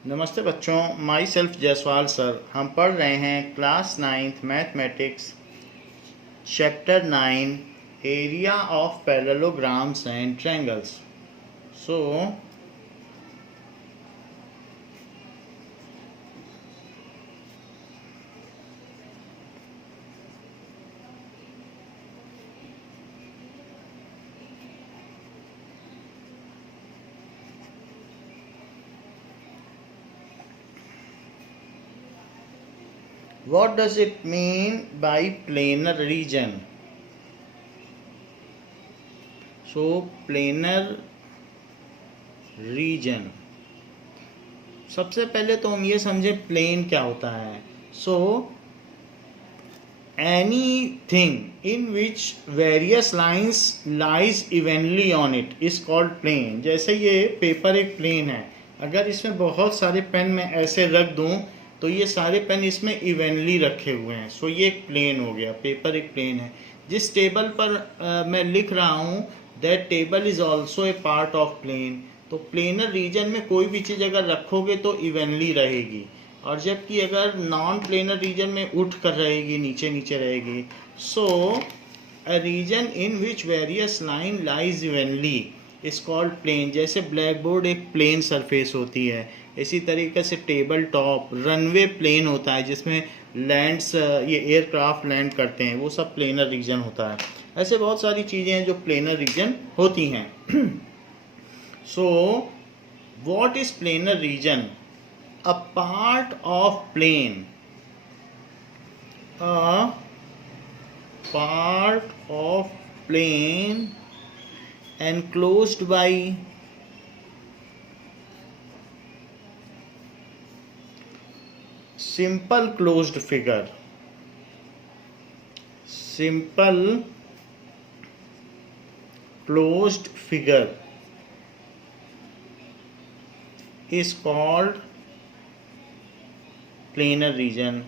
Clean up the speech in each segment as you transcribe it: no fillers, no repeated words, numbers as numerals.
नमस्ते बच्चों, my self Jaiswal sir. हम पढ़ रहे हैं class 9th mathematics chapter 9 area of parallelograms and triangles. So what does it mean by planar region? So planar region, सबसे पहले तो हम ये समझे प्लेन क्या होता है। सो anything in which various lines lies evenly on it is called plane। जैसे ये पेपर एक प्लेन है, अगर इसमें बहुत सारे पेन मैं ऐसे रख दूं तो ये सारे पेन इसमें इवेनली रखे हुए हैं। सो ये एक प्लेन हो गया, पेपर एक प्लेन है। जिस टेबल पर मैं लिख रहा हूँ that table is also a part of plane. तो प्लेनर रीजन में कोई भी चीज़ अगर रखोगे तो इवेनली रहेगी, और जबकि अगर नॉन प्लेनर रीजन में उठ कर रहेगी, नीचे नीचे रहेगी। So a region in which various line lies evenly is called plane. जैसे ब्लैक बोर्ड एक प्लेन सरफेस होती है, इसी तरीके से टेबल टॉप, रनवे प्लेन होता है जिसमें लैंड्स, ये एयरक्राफ्ट लैंड करते हैं, वो सब प्लेनर रीजन होता है। ऐसे बहुत सारी चीज़ें हैं जो प्लेनर रीजन होती हैं। So what is planar region? A part of plane, a part of plane enclosed by simple closed figure, simple closed figure is called planar region.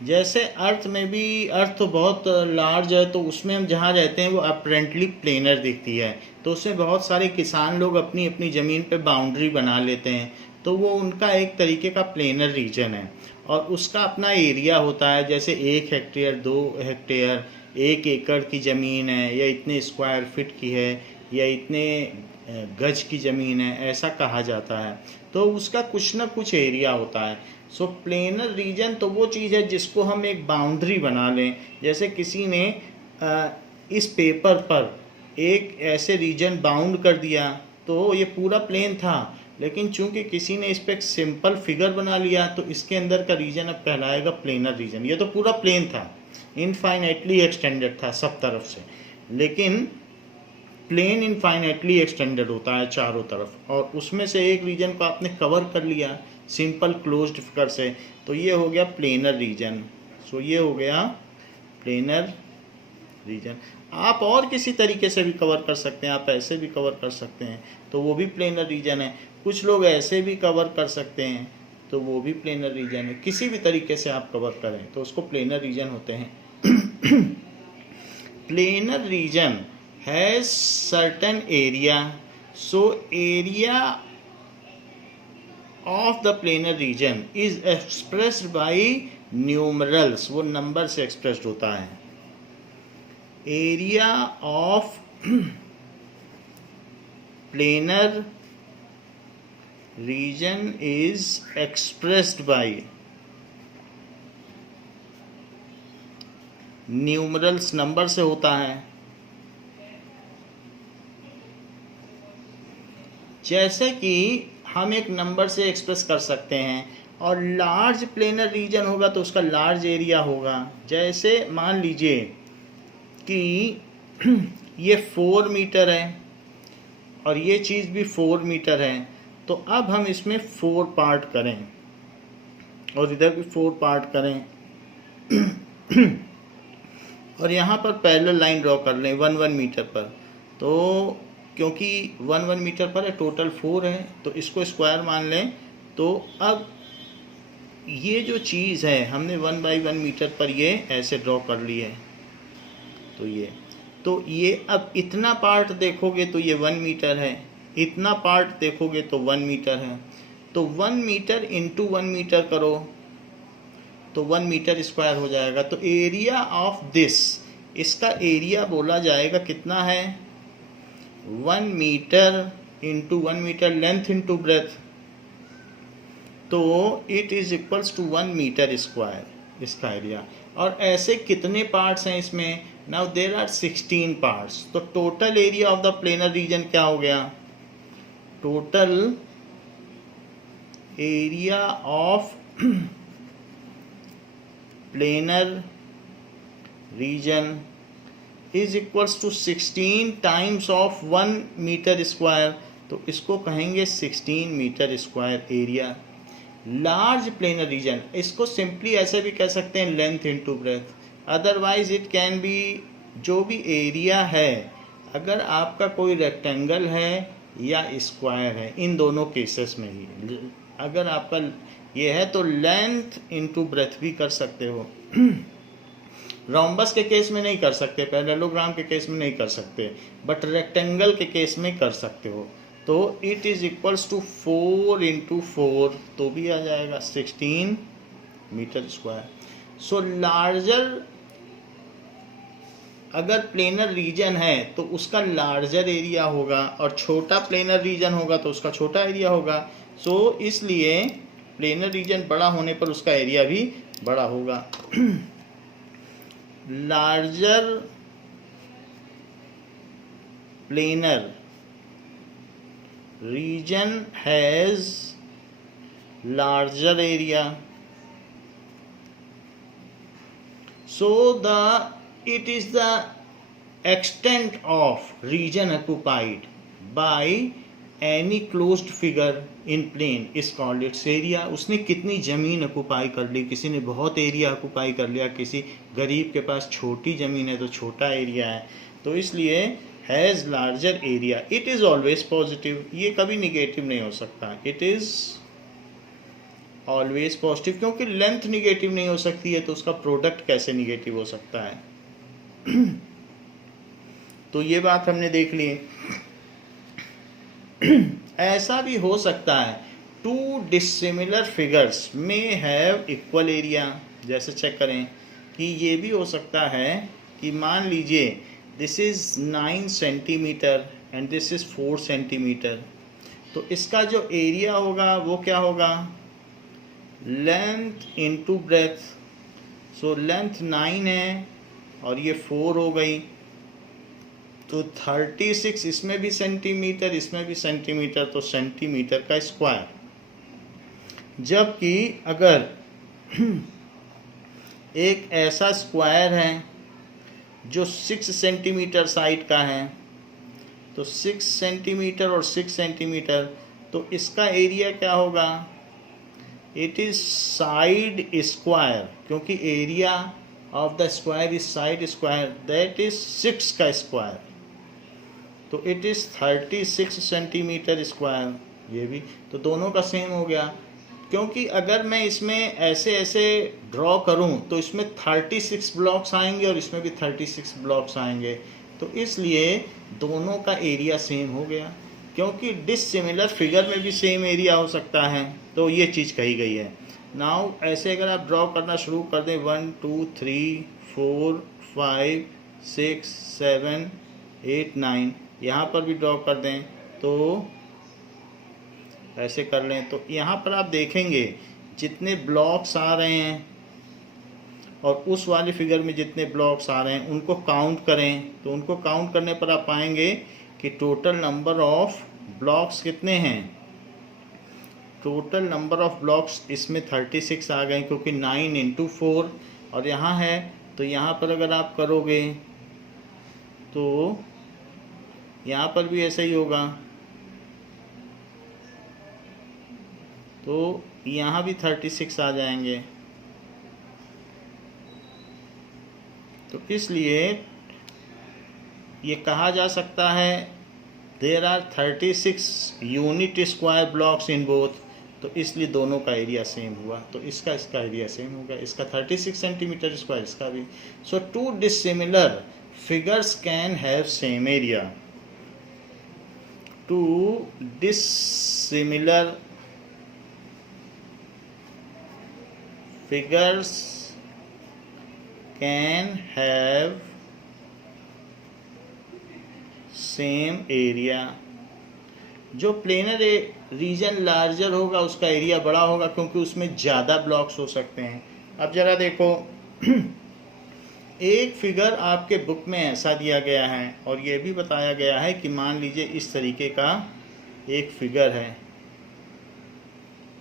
जैसे अर्थ में भी, अर्थ तो बहुत लार्ज है, तो उसमें हम जहाँ रहते हैं वो अपरेंटली प्लेनर दिखती है, तो उसमें बहुत सारे किसान लोग अपनी अपनी ज़मीन पे बाउंड्री बना लेते हैं, तो वो उनका एक तरीके का प्लेनर रीजन है। और उसका अपना एरिया होता है, जैसे 1 हेक्टेयर, 2 हेक्टेयर, 1 एकड़ की ज़मीन है, या इतने स्क्वायर फीट की है, या इतने गज की ज़मीन है, ऐसा कहा जाता है। तो उसका कुछ ना कुछ एरिया होता है। सो प्लेनर रीजन तो वो चीज़ है जिसको हम एक बाउंड्री बना लें। जैसे किसी ने इस पेपर पर एक ऐसे रीजन बाउंड कर दिया, तो ये पूरा प्लेन था, लेकिन चूंकि किसी ने इस पर एक सिंपल फिगर बना लिया, तो इसके अंदर का रीजन अब कहलाएगा प्लेनर रीजन। ये तो पूरा प्लेन था, इनफाइनाइटली एक्सटेंडेड था सब तरफ से, लेकिन प्लेन इनफाइनाइटली एक्सटेंडेड होता है चारों तरफ, और उसमें से एक रीजन को आपने कवर कर लिया सिंपल क्लोज्ड फिगर से, तो ये हो गया प्लेनर रीजन। सो ये हो गया प्लेनर रीजन। आप और किसी तरीके से भी कवर कर सकते हैं, आप ऐसे भी कवर कर सकते हैं, तो वो भी प्लेनर रीजन है। कुछ लोग ऐसे भी कवर कर सकते हैं, तो वो भी प्लेनर रीजन है। किसी भी तरीके से आप कवर करें तो उसको प्लेनर रीजन होते हैं। Planar region has certain area, so area of the planar region is expressed by numerals, वो नंबर से एक्सप्रेस्ड होता है। Area of planar region is expressed by numerals, number से होता है। जैसे कि हम एक नंबर से एक्सप्रेस कर सकते हैं, और लार्ज प्लेनर रीजन होगा तो उसका लार्ज एरिया होगा। जैसे मान लीजिए कि ये 4 मीटर है और ये चीज़ भी 4 मीटर है, तो अब हम इसमें 4 पार्ट करें और इधर भी 4 पार्ट करें, और यहाँ पर पैरेलल लाइन ड्रॉ कर लें 1-1 मीटर पर। तो क्योंकि 1-1 मीटर पर है, टोटल 4 है, तो इसको स्क्वायर मान लें। तो अब ये जो चीज़ है हमने 1/1 मीटर पर ये ऐसे ड्रॉ कर ली है, तो ये तो ये अब इतना पार्ट देखोगे तो ये 1 मीटर है, इतना पार्ट देखोगे तो 1 मीटर है, तो 1 मीटर इंटू 1 मीटर करो तो 1 मीटर स्क्वायर हो जाएगा। तो एरिया ऑफ दिस, इसका एरिया बोला जाएगा कितना है, 1 metre into 1 metre length into breadth, तो it is equals to 1 metre square इसका एरिया। और ऐसे कितने पार्ट्स हैं इसमें, नाउ देर आर 16 पार्ट्स, तो total area of the planar region क्या हो गया, total area of planar region is equals to 16 times of 1 metre square, तो इसको कहेंगे 16 metre square area. Large planar region, इसको सिंपली ऐसे भी कह सकते हैं length into breadth, otherwise it can be, जो भी एरिया है, अगर आपका कोई रेक्टेंगल है या स्क्वायर है, इन दोनों केसेस में ही अगर आपका ये है तो लेंथ इनटू ब्रेथ भी कर सकते हो। रोम्बस के केस में नहीं कर सकते, पैरेललोग्राम के केस में नहीं कर सकते, बट रेक्टेंगल के केस में कर सकते हो। तो it is equals to 4 into 4, तो भी आ जाएगा 16 मीटर स्क्वायर। सो लार्जर अगर प्लेनर रीजन है तो उसका लार्जर एरिया होगा, और छोटा प्लेनर रीजन होगा तो उसका छोटा एरिया होगा। सो इसलिए प्लेनर रीजन बड़ा होने पर उसका एरिया भी बड़ा होगा। Larger planar region has larger area, so it is the extent of region occupied by any closed figure in plane is called its area। उसने कितनी ज़मीन ऑक्युपाई कर ली, किसी ने बहुत एरिया ऑक्युपाई कर लिया, किसी गरीब के पास छोटी ज़मीन है तो छोटा एरिया है, तो इसलिए has larger area. It is always positive, ये कभी निगेटिव नहीं हो सकता, इट इज़ ऑलवेज पॉजिटिव, क्योंकि लेंथ निगेटिव नहीं हो सकती है तो उसका प्रोडक्ट कैसे निगेटिव हो सकता है। तो ये बात हमने देख ली। ऐसा भी हो सकता है टू डिसिमिलर फिगर्स में हैव इक्वल एरिया, जैसे चेक करें कि ये भी हो सकता है कि मान लीजिए this is 9 centimetre and this is 4 centimetre, तो इसका जो एरिया होगा वो क्या होगा, length into breath. So length 9 है और ये 4 हो गई, तो 36, इसमें भी सेंटीमीटर इसमें भी सेंटीमीटर, तो सेंटीमीटर का स्क्वायर। जबकि अगर एक ऐसा स्क्वायर है जो 6 सेंटीमीटर साइड का है, तो 6 सेंटीमीटर और 6 सेंटीमीटर, तो इसका एरिया क्या होगा, इट इज़ साइड स्क्वायर, क्योंकि area of the square is side square, that is 6 का स्क्वायर, तो इट इज़ 36 सेंटीमीटर स्क्वायर। ये भी तो दोनों का सेम हो गया, क्योंकि अगर मैं इसमें ऐसे ऐसे ड्रॉ करूं तो इसमें 36 ब्लॉक्स आएंगे और इसमें भी 36 ब्लॉक्स आएंगे, तो इसलिए दोनों का एरिया सेम हो गया। क्योंकि डिसिमिलर फिगर में भी सेम एरिया हो सकता है, तो ये चीज़ कही गई है। नाउ ऐसे अगर आप ड्रॉ करना शुरू कर दें 1 2 3 4 5 6 7 8 9, यहाँ पर भी ड्रॉ कर दें तो ऐसे कर लें, तो यहाँ पर आप देखेंगे जितने ब्लॉक्स आ रहे हैं और उस वाले फिगर में जितने ब्लॉक्स आ रहे हैं उनको काउंट करें, तो उनको काउंट करने पर आप पाएंगे कि टोटल नंबर ऑफ ब्लॉक्स कितने हैं। टोटल नंबर ऑफ ब्लॉक्स इसमें 36 आ गए, क्योंकि 9 इंटू 4 और यहाँ है, तो यहाँ पर अगर आप करोगे तो यहाँ पर भी ऐसा ही होगा, तो यहाँ भी 36 आ जाएंगे। तो इसलिए ये कहा जा सकता है there are 36 unit square blocks in both, तो इसलिए दोनों का एरिया सेम हुआ, तो इसका एरिया सेम होगा, इसका 36 सेंटीमीटर स्क्वायर, इसका भी। So two dissimilar figures can have same area. Two dissimilar figures can have same area. जो प्लेनर रीजन लार्जर होगा उसका एरिया बड़ा होगा क्योंकि उसमें ज़्यादा ब्लॉक्स हो सकते हैं। अब ज़रा देखो एक फिगर आपके बुक में ऐसा दिया गया है और ये भी बताया गया है कि मान लीजिए इस तरीके का एक फिगर है,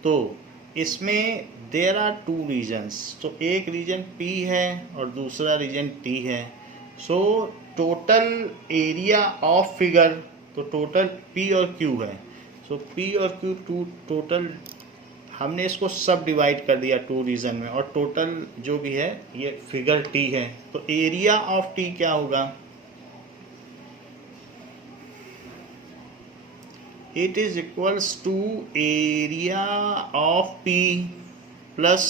तो इसमें देयर आर टू रीजन्स। तो एक रीजन P है और दूसरा रीजन T है। So total area of figure, तो टोटल P और Q है। सो P और Q टोटल, हमने इसको सब डिवाइड कर दिया टू रीजन में, और टोटल जो भी है ये फिगर T है। तो एरिया ऑफ T क्या होगा? It is equals to area of P plus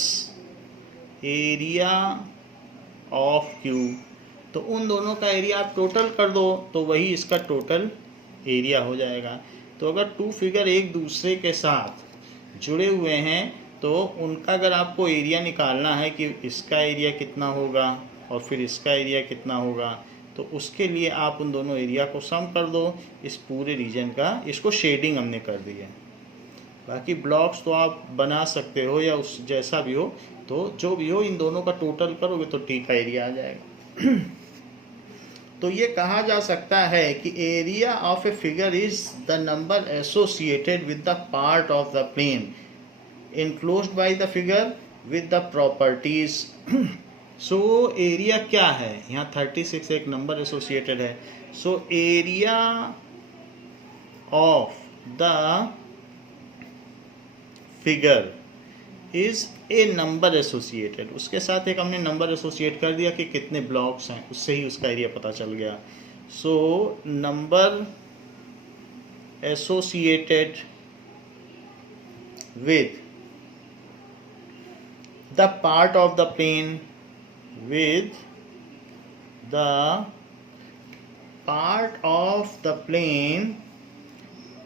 area of Q। तो उन दोनों का एरिया आप टोटल कर दो तो वही इसका टोटल एरिया हो जाएगा। तो अगर टू फिगर एक दूसरे के साथ जुड़े हुए हैं तो उनका अगर आपको एरिया निकालना है कि इसका एरिया कितना होगा और फिर इसका एरिया कितना होगा, तो उसके लिए आप उन दोनों एरिया को सम कर दो इस पूरे रीजन का। इसको शेडिंग हमने कर दी है, बाकी ब्लॉक्स तो आप बना सकते हो या उस जैसा भी हो, तो जो भी हो इन दोनों का टोटल करोगे तो T का एरिया आ जाएगा। तो ये कहा जा सकता है कि area of a figure is the number associated with the part of the plane enclosed by the figure with the properties. So area क्या है? यहाँ 36 एक नंबर एसोसिएटेड है। So area of the figure is a number associated, उसके साथ एक हमने number associate कर दिया कि कितने ब्लॉक्स हैं, उससे ही उसका एरिया पता चल गया। So number associated with the part of the plane with the part of the plane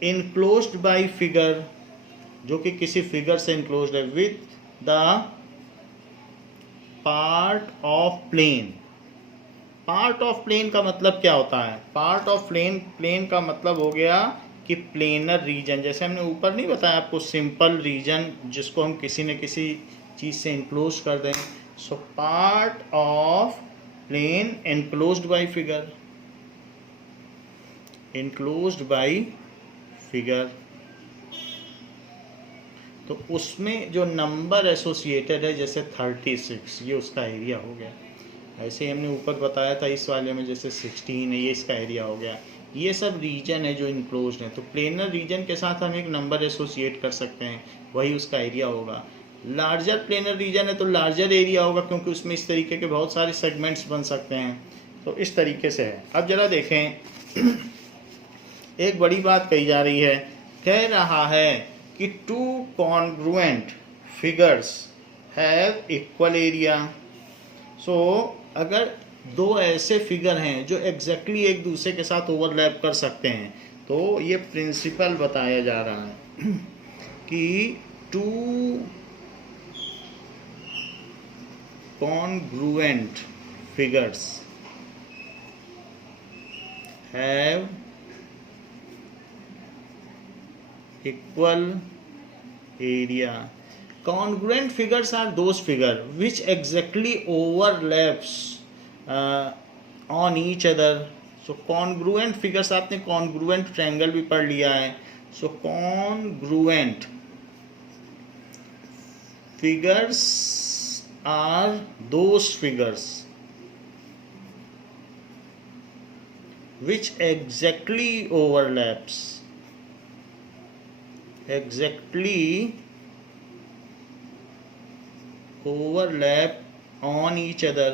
enclosed by figure, जो कि किसी फिगर से enclosed है, with the part of plane। Part of plane का मतलब क्या होता है? पार्ट ऑफ प्लेन का मतलब हो गया कि प्लेनर रीजन, जैसे हमने ऊपर नहीं बताया आपको सिंपल रीजन जिसको हम किसी न किसी चीज़ से enclose कर दें। So part of plane enclosed by figure, enclosed by figure। तो उसमें जो नंबर एसोसिएटेड है जैसे 36, ये उसका एरिया हो गया। ऐसे ही हमने ऊपर बताया था इस वाले में जैसे 16 है, ये इसका एरिया हो गया। ये सब रीजन है जो इनक्लोज्ड है, तो प्लेनर रीजन के साथ हम एक नंबर एसोसिएट कर सकते हैं, वही उसका एरिया होगा। लार्जर प्लेनर रीजन है तो लार्जर एरिया होगा क्योंकि उसमें इस तरीके के बहुत सारे सेगमेंट्स बन सकते हैं। तो इस तरीके से है। अब जरा देखें एक बड़ी बात कही जा रही है, कह रहा है कि two congruent figures have equal area. So अगर दो ऐसे फिगर हैं जो एग्जैक्टली एक दूसरे के साथ ओवरलैप कर सकते हैं, तो ये प्रिंसिपल बताया जा रहा है कि to congruent figures have equal area। Congruent figures are those figures which exactly overlaps on each other। So congruent figures, आपने congruent triangle भी पढ़ लिया है। So congruent figures are those figures which exactly overlap on each other।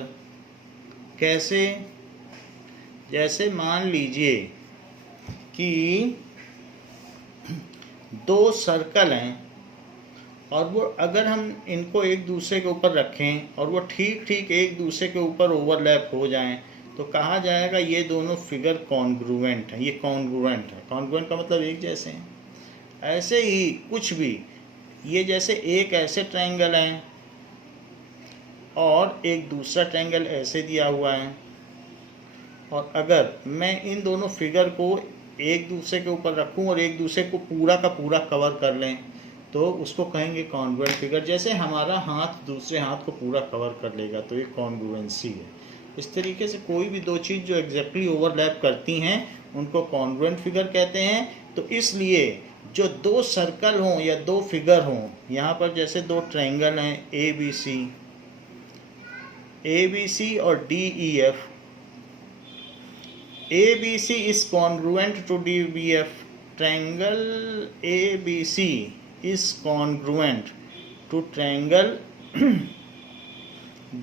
कैसे? जैसे मान लीजिए कि दो सर्कल हैं और वो अगर हम इनको एक दूसरे के ऊपर रखें और वो ठीक ठीक एक दूसरे के ऊपर ओवरलैप हो जाएं, तो कहा जाएगा ये दोनों फिगर कॉन्ग्रुएंट हैं, ये कॉन्ग्रुएंट है। कॉन्ग्रुएंट का मतलब एक जैसे हैं। ऐसे ही कुछ भी, ये जैसे एक ऐसे ट्रायंगल है और एक दूसरा ट्रायंगल ऐसे दिया हुआ है, और अगर मैं इन दोनों फिगर को एक दूसरे के ऊपर रखूं और एक दूसरे को पूरा का पूरा कवर कर लें, तो उसको कहेंगे कॉन्ग्रुएंट फिगर। जैसे हमारा हाथ दूसरे हाथ को पूरा कवर कर लेगा, तो ये कॉन्ग्रुएंसी है। इस तरीके से कोई भी दो चीज़ जो एग्जैक्टली ओवरलैप करती हैं उनको कॉन्ग्रुएंट फिगर कहते हैं। तो इसलिए जो दो सर्कल हों या दो फिगर हों, यहाँ पर जैसे दो ट्रायंगल हैं ए बी सी और D E F, ABC is congruent to DBF. Triangle ABC is congruent to triangle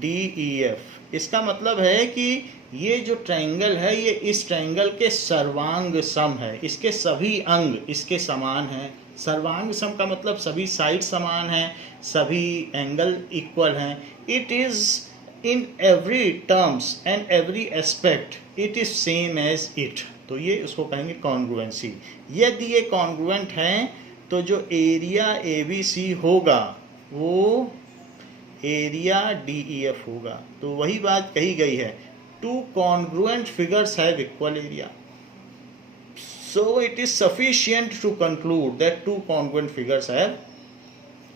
DEF. इसका मतलब है कि ये जो ट्रायंगल है ये इस ट्रायंगल के सर्वांग सम है, इसके सभी अंग इसके समान हैं। सर्वांग सम का मतलब सभी साइड समान हैं, सभी एंगल इक्वल हैं। It is in every terms and every aspect it is same as it। तो ये उसको कहेंगे कॉन्ग्रुएंसी। यदि ये कॉन्ग्रुएंट हैं तो जो एरिया ABC होगा वो एरिया DEF होगा। तो वही बात कही गई है, to congruent figures have equal area, so it is sufficient to conclude that two congruent figures have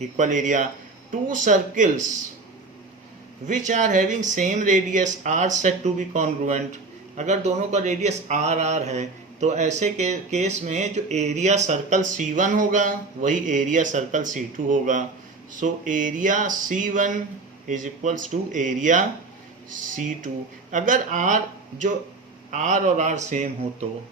equal area। Two circles which are having same radius are said to be congruent। अगर दोनों का radius r है तो ऐसे case में जो area circle C1 होगा वही एरिया सर्कल C2 होगा। So area C1 is equals to area C2। अगर जो r और r सेम हो तो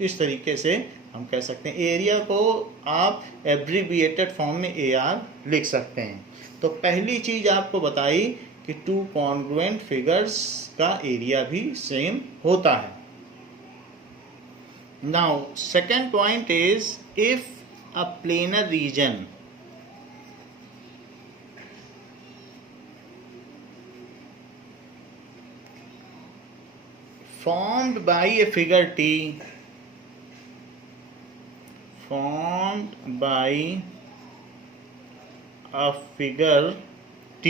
इस तरीके से हम कह सकते हैं। एरिया को आप एब्रीविएटेड फॉर्म में AR लिख सकते हैं। तो पहली चीज़ आपको बताई कि टू कॉन्ग्रुएंट फिगर्स का एरिया भी सेम होता है। Now second point is, if a planar region formed by a figure T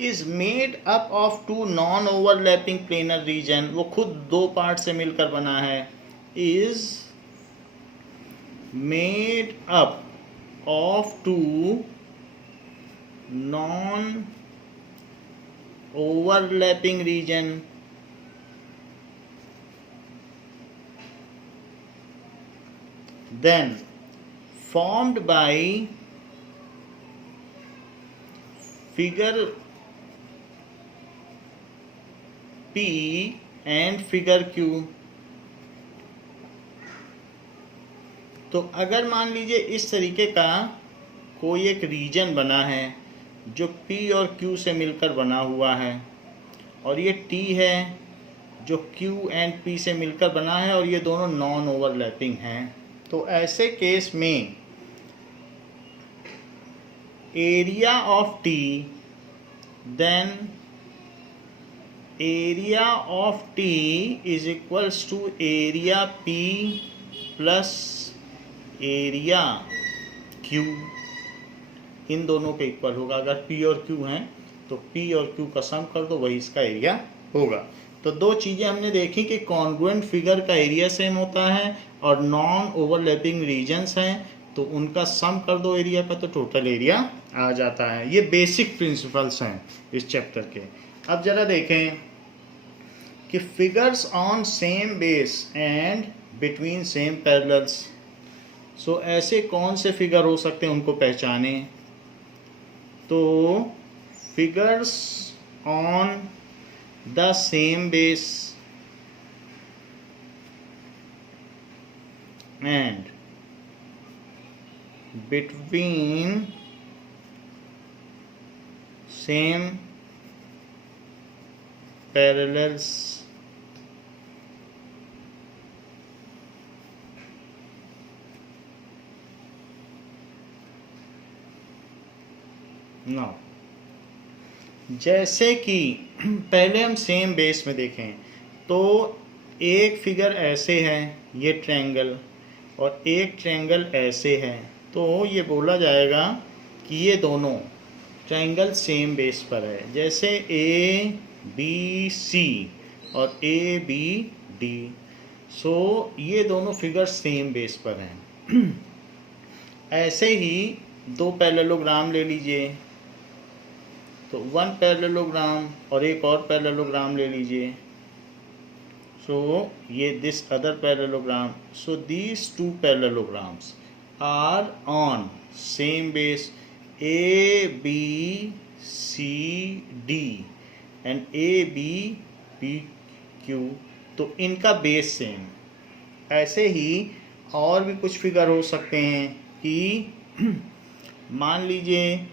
is made up of two non-overlapping planar region, वो खुद दो पार्ट से मिलकर बना है, is made up of two non-overlapping region, then formed by figure P and figure Q। तो अगर मान लीजिए इस तरीके का कोई एक रीजन बना है जो P और Q से मिलकर बना हुआ है, और ये T है जो Q एंड P से मिलकर बना है, और ये दोनों नॉन ओवरलैपिंग हैं, तो ऐसे केस में area of T, then area of T is equals to area P plus area Q। इन दोनों के इक्वल होगा। अगर P और Q हैं तो P और Q का सम कर दो, वही इसका एरिया होगा। तो दो चीज़ें हमने देखी कि कॉन्ग्रुएंट फिगर का एरिया सेम होता है और नॉन ओवरलैपिंग रीजन्स हैं, तो उनका सम कर दो एरिया का, तो टोटल एरिया आ जाता है। ये बेसिक प्रिंसिपल्स हैं इस चैप्टर के। अब ज़रा देखें कि figures on same base and between same parallels. So ऐसे कौन से फिगर हो सकते हैं, उनको पहचाने। तो figures on the same base and between same parallels now, जैसे कि पहले हम सेम बेस में देखें, तो एक फिगर ऐसे है, ये ट्रायंगल, और एक ट्रायंगल ऐसे है, तो ये बोला जाएगा कि ये दोनों ट्रायंगल सेम बेस पर है। जैसे ए बी सी और ए बी डी, सो ये दोनों फिगर सेम बेस पर हैं। ऐसे ही दो पैरेललोग्राम ले लीजिए, तो वन पैरेललोग्राम और एक और पैरेललोग्राम ले लीजिए। सो ये this other parallelogram, so these two parallelograms are on same base A B C D and A B P Q, तो इनका बेस सेम। ऐसे ही और भी कुछ फिगर हो सकते हैं कि मान लीजिए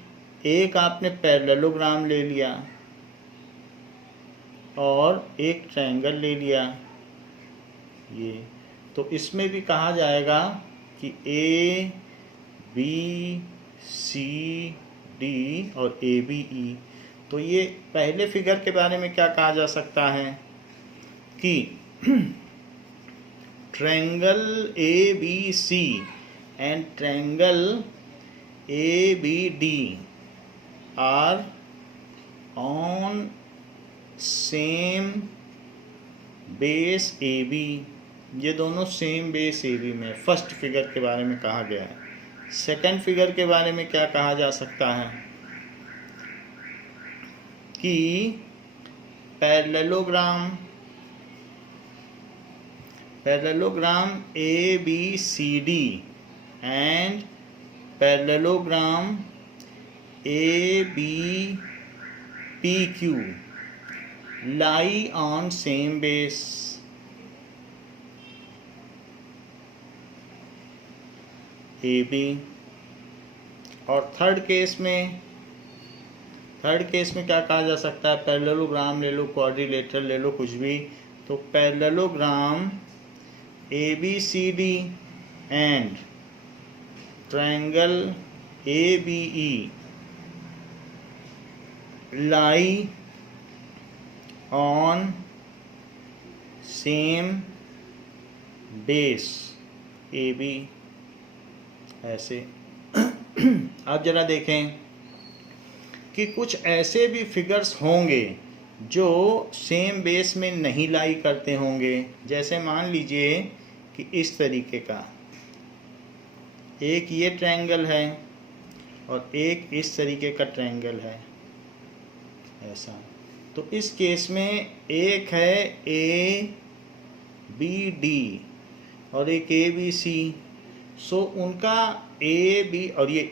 एक आपने पैरेललोग्राम ले लिया और एक ट्रायंगल ले लिया, ये तो इसमें भी कहा जाएगा कि ए बी सी डी और ए बी ई। तो ये पहले फिगर के बारे में क्या कहा जा सकता है कि triangle A B C and triangle A B D are on same base A B. ये दोनों सेम बेस ए बी में फर्स्ट फिगर के बारे में कहा गया है। सेकंड फिगर के बारे में क्या कहा जा सकता है कि parallelogram A B C D and parallelogram A B P Q lie on same base। A B. और थर्ड केस में क्या कहा जा सकता है, पैरेललोग्राम ले लो, क्वाड्रिलेटरल ले लो, कुछ भी, तो parallelogram A B C D and triangle A B E lie on same base A B. ऐसे अब जरा देखें कि कुछ ऐसे भी फिगर्स होंगे जो सेम बेस में नहीं लाई करते होंगे। जैसे मान लीजिए कि इस तरीके का एक ये ट्रायंगल है और एक इस तरीके का ट्रायंगल है, ऐसा। तो इस केस में एक है ए बी डी और एक ए बी सी। सो उनका ए बी और ये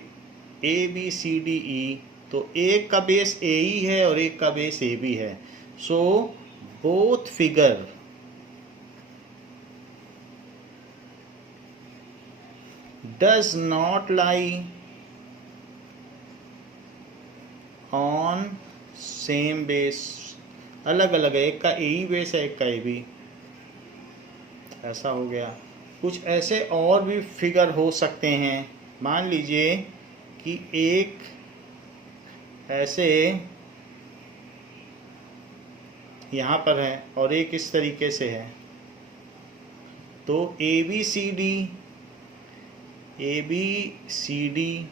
ए बी सी डी ई, तो एक का बेस ए ई है और एक का बेस ए बी है। सो both figure does not lie on same base. अलग अलग है, एक का ए ई बेस है, एक का ए बी, ऐसा हो गया। कुछ ऐसे और भी फिगर हो सकते हैं। मान लीजिए कि एक ऐसे यहाँ पर है और एक इस तरीके से है, तो ए बी सी डी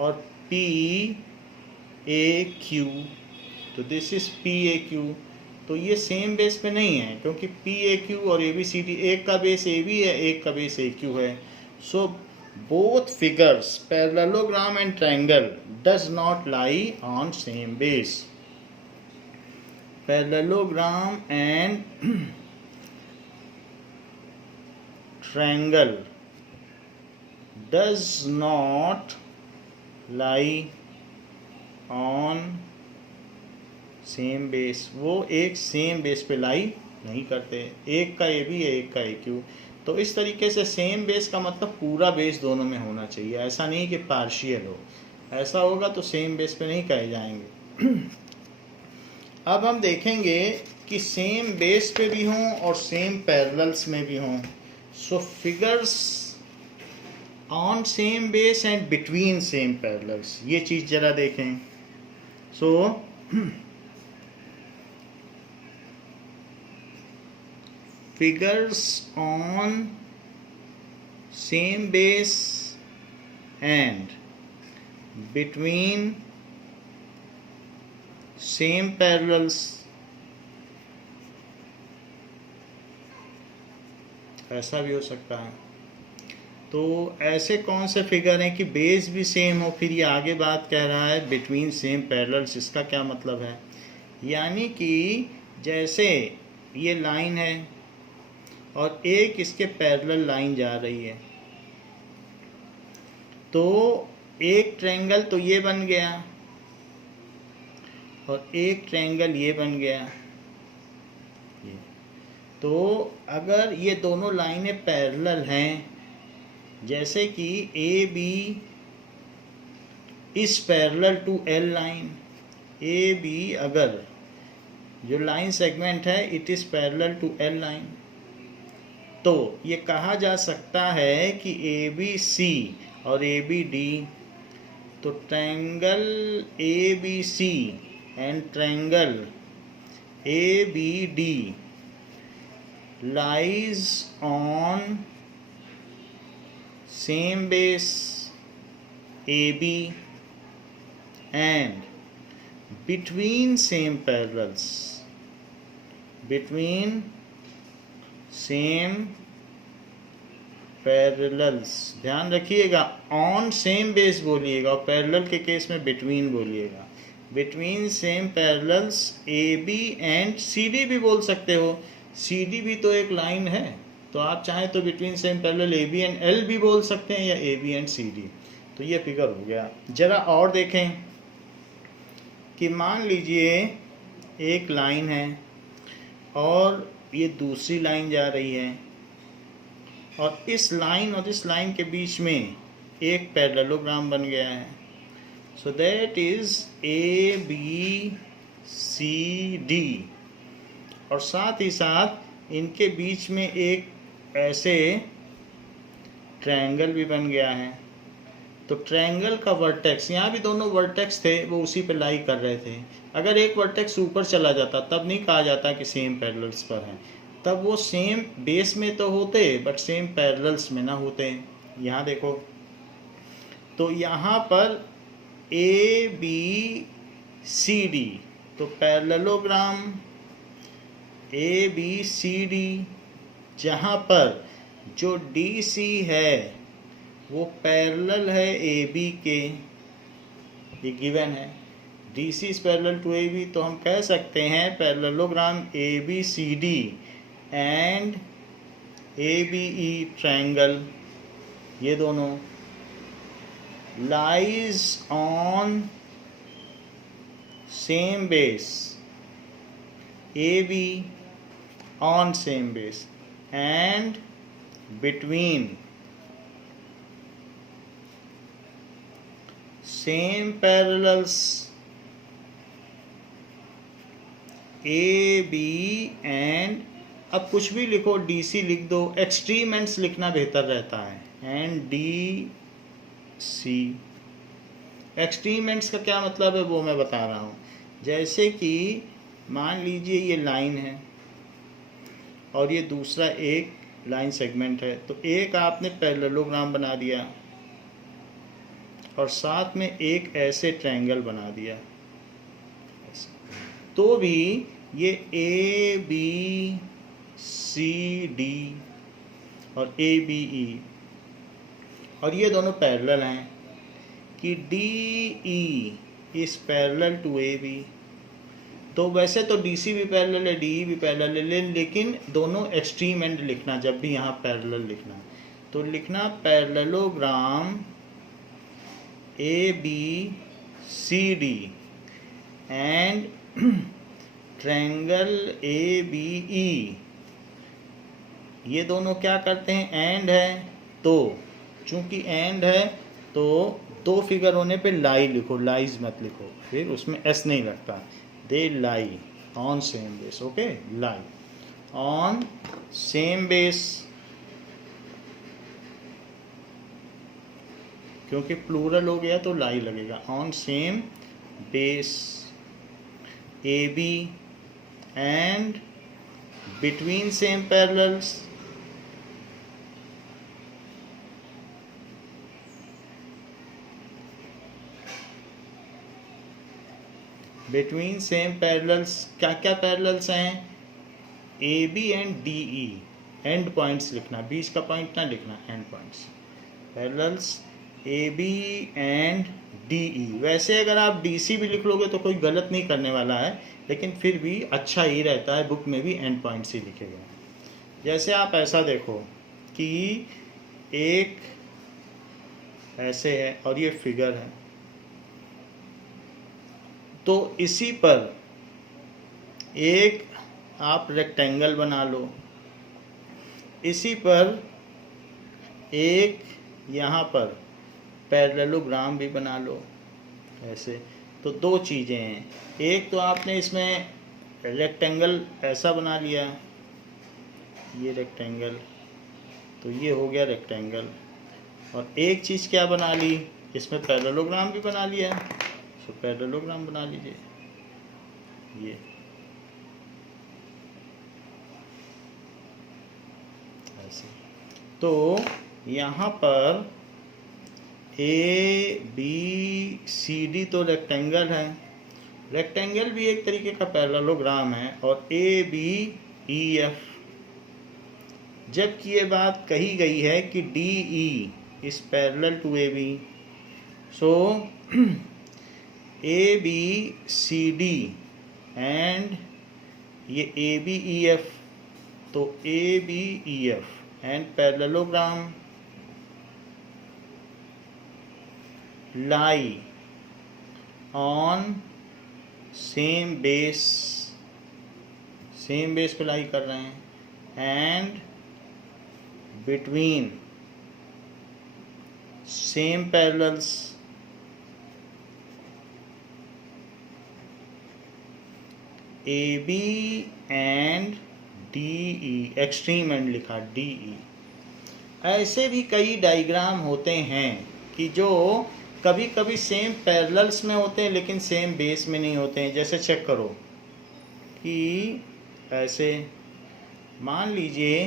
और पी ए क्यू, तो this is P A Q. तो ये सेम बेस पे नहीं है, क्योंकि पी ए क्यू और ए बी सी डी, एक का बेस ए बी है, एक का बेस ए क्यू है। So both figures parallelogram and triangle does not lie on same base. Parallelogram and triangle does not lie on same base. वो एक same base पे लाई नहीं करते, एक का ए बी है, एक का ए क्यू। तो इस तरीके से सेम बेस का मतलब पूरा बेस दोनों में होना चाहिए, ऐसा नहीं कि पार्शियल हो। ऐसा होगा तो सेम बेस पे नहीं कहे जाएंगे। अब हम देखेंगे कि सेम बेस पे भी हों और सेम पैरेलल्स में भी हों। So figures on same base and between same parallels, ये चीज़ ज़रा देखें। सो figures on same base and between same parallels. ऐसा भी हो सकता है। तो ऐसे कौन से फिगर हैं कि बेस भी सेम हो, फिर ये आगे बात कह रहा है बिटवीन सेम पैरेलल्स। इसका क्या मतलब है? यानी कि जैसे ये लाइन है और एक इसके पैरेलल लाइन जा रही है, तो एक ट्रायंगल तो ये बन गया और एक ट्रायंगल ये बन गया। ये तो अगर ये दोनों लाइनें पैरेलल हैं, जैसे कि A B is parallel to L line, A B अगर जो लाइन सेगमेंट है it is parallel to L line, तो ये कहा जा सकता है कि ए बी सी और ए बी डी, तो triangle A B C and triangle A B D lies on same base AB and between same parallels, between same parallels। ध्यान रखिएगा ऑन सेम बेस बोलिएगा और पैरेलल के case में between बोलिएगा। Between same parallels AB and CD भी बोल सकते हो, CD भी तो एक लाइन है, तो आप चाहें तो between same parallel A B and L भी बोल सकते हैं या A B and C D. तो ये फिगर हो गया। जरा और देखें कि मान लीजिए एक लाइन है और ये दूसरी लाइन जा रही है और इस लाइन और इस लाइन के बीच में एक पैरेललोग्राम बन गया है। So that is A B C D, और साथ ही साथ इनके बीच में एक ऐसे ट्रायंगल भी बन गया है। तो ट्रायंगल का वर्टेक्स, यहाँ भी दोनों वर्टेक्स थे वो उसी पे लाई कर रहे थे। अगर एक वर्टेक्स ऊपर चला जाता तब नहीं कहा जाता कि सेम पैरेलल्स पर हैं, तब वो सेम बेस में तो होते बट सेम पैरेलल्स में ना होते। यहाँ देखो, तो यहाँ पर ए बी सी डी, तो parallelogram A B C D, जहाँ पर जो डी सी है वो पैरेलल है ए बी के, ये गिवन है। D C is parallel to A B, तो हम कह सकते हैं parallelogram A B C D and A B E triangle, ये दोनों lies on same base A B on same base and between same parallels A B and, अब कुछ भी लिखो, DC लिख दो, एक्सट्रीम एंड्स लिखना बेहतर रहता है, and D C. Extreme ends का क्या मतलब है वो मैं बता रहा हूँ। जैसे कि मान लीजिए ये लाइन है और ये दूसरा एक लाइन सेगमेंट है, तो एक आपने पैरेललोग्राम बना दिया और साथ में एक ऐसे ट्रायंगल बना दिया, तो भी ये ए बी सी डी और ए बी ई, और ये दोनों पैरेलल हैं कि D E is parallel to A B. तो वैसे तो डी सी भी पैरेलल है, डी ई भी पैरेलल है, लेकिन दोनों एक्सट्रीम एंड लिखना जब भी यहाँ पैरेलल लिखना, तो लिखना parallelogram A B C D and triangle A B E. ये दोनों क्या करते हैं, एंड है, तो चूंकि एंड है तो दो फिगर होने पे लाई लिखो, लाइज मत लिखो, फिर उसमें एस नहीं लगता। They lie on same base, okay, lie on same base, क्योंकि प्लूरल हो गया तो लाई लगेगा। On same base A B and between same parallels, between same parallels क्या क्या parallels हैं? A B and D E, end points लिखना, बीच का पॉइंट ना लिखना, end points, parallels A B and D E. वैसे अगर आप डी सी भी लिख लोगे तो कोई गलत नहीं करने वाला है, लेकिन फिर भी अच्छा ही रहता है, बुक में भी एंड पॉइंट्स ही लिखे गए हैं। जैसे आप ऐसा देखो कि एक ऐसे है और ये फिगर है, तो इसी पर एक आप रेक्टेंगल बना लो, इसी पर एक यहाँ पर पैरेललोग्राम भी बना लो ऐसे। तो दो चीज़ें हैं, एक तो आपने इसमें रेक्टेंगल ऐसा बना लिया, ये रेक्टेंगल, तो ये हो गया रेक्टेंगल, और एक चीज़ क्या बना ली, इसमें पैरेललोग्राम भी बना लिया, तो पैरेललोग्राम बना लीजिए ये ऐसे। तो यहाँ पर ए बी सी डी तो रेक्टेंगल है, रेक्टेंगल भी एक तरीके का पैरेललोग्राम है, और ए बी ई एफ, जबकि ये बात कही गई है कि D E is parallel to A B, so A B C D and ये ए बी ई एफ, तो A B E F and parallelogram lie on same base, same base पे लाई कर रहे हैं, and between same parallels, A B and D E, extreme end लिखा D E. ऐसे भी कई डायग्राम होते हैं कि जो कभी कभी सेम पैरेलल्स में होते हैं लेकिन सेम बेस में नहीं होते हैं। जैसे चेक करो कि ऐसे मान लीजिए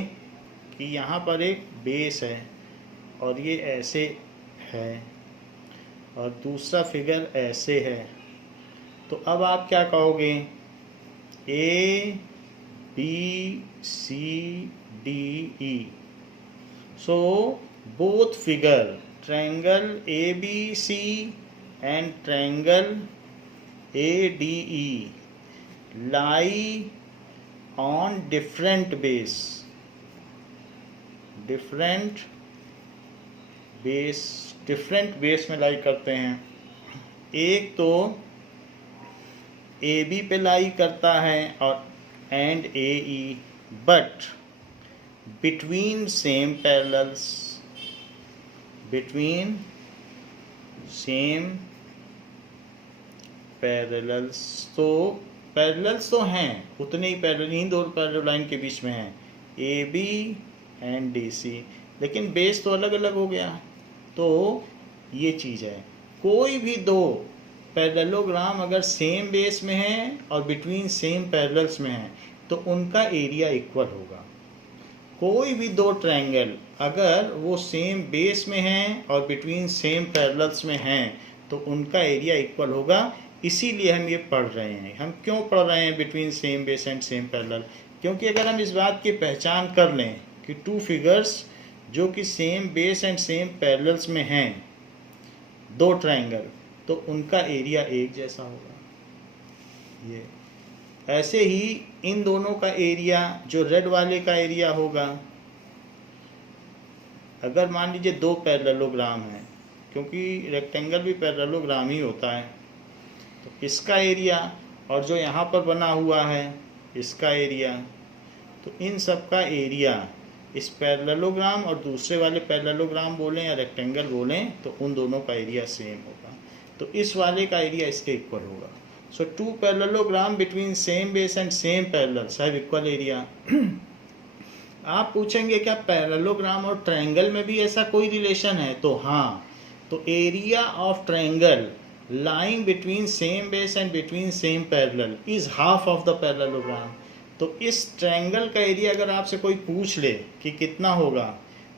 कि यहाँ पर एक बेस है और ये ऐसे है और दूसरा फिगर ऐसे है, तो अब आप क्या कहोगे, A B C D E, so both figure triangle ABC and triangle ADE lie on different base, different base में लाई करते हैं। एक तो AB पे लाई करता है और and AE, but between same parallels, between same parallels, तो पैरेलल्स तो हैं उतने ही पैरेलल, इन दो पैरेलल लाइन के बीच में हैं A B and D C, लेकिन बेस तो अलग अलग हो गया। तो ये चीज़ है, कोई भी दो पैरेललोग्राम अगर सेम बेस में हैं और बिटवीन सेम पैरेलल्स में हैं तो उनका एरिया इक्वल होगा। कोई भी दो ट्रायंगल अगर वो सेम बेस में हैं और बिटवीन सेम पैरेलल्स में हैं तो उनका एरिया इक्वल होगा। इसीलिए हम ये पढ़ रहे हैं। हम क्यों पढ़ रहे हैं between same base and same parallel? क्योंकि अगर हम इस बात की पहचान कर लें कि टू फिगर्स जो कि same base and same parallels में हैं, दो ट्रायंगल, तो उनका एरिया एक जैसा होगा। ये ऐसे ही इन दोनों का एरिया, जो रेड वाले का एरिया होगा, अगर मान लीजिए दो पैरेललोग्राम हैं, क्योंकि रेक्टेंगल भी पैरेललोग्राम ही होता है, तो इसका एरिया और जो यहाँ पर बना हुआ है इसका एरिया, तो इन सब का एरिया इस पैरेललोग्राम और दूसरे वाले पैरेललोग्राम बोलें या रेक्टेंगल बोलें तो उन दोनों का एरिया सेम होगा। तो इस वाले का एरिया इसके इक्वल होगा। So two parallelogram between same base and same parallels have equal area. आप पूछेंगे क्या पैरेललोग्राम और ट्रायंगल में भी ऐसा कोई रिलेशन है? तो हाँ, तो area of triangle lying between same base and between same parallel is half of the parallelogram. तो इस ट्रायंगल का एरिया अगर आपसे कोई पूछ ले कि कितना होगा,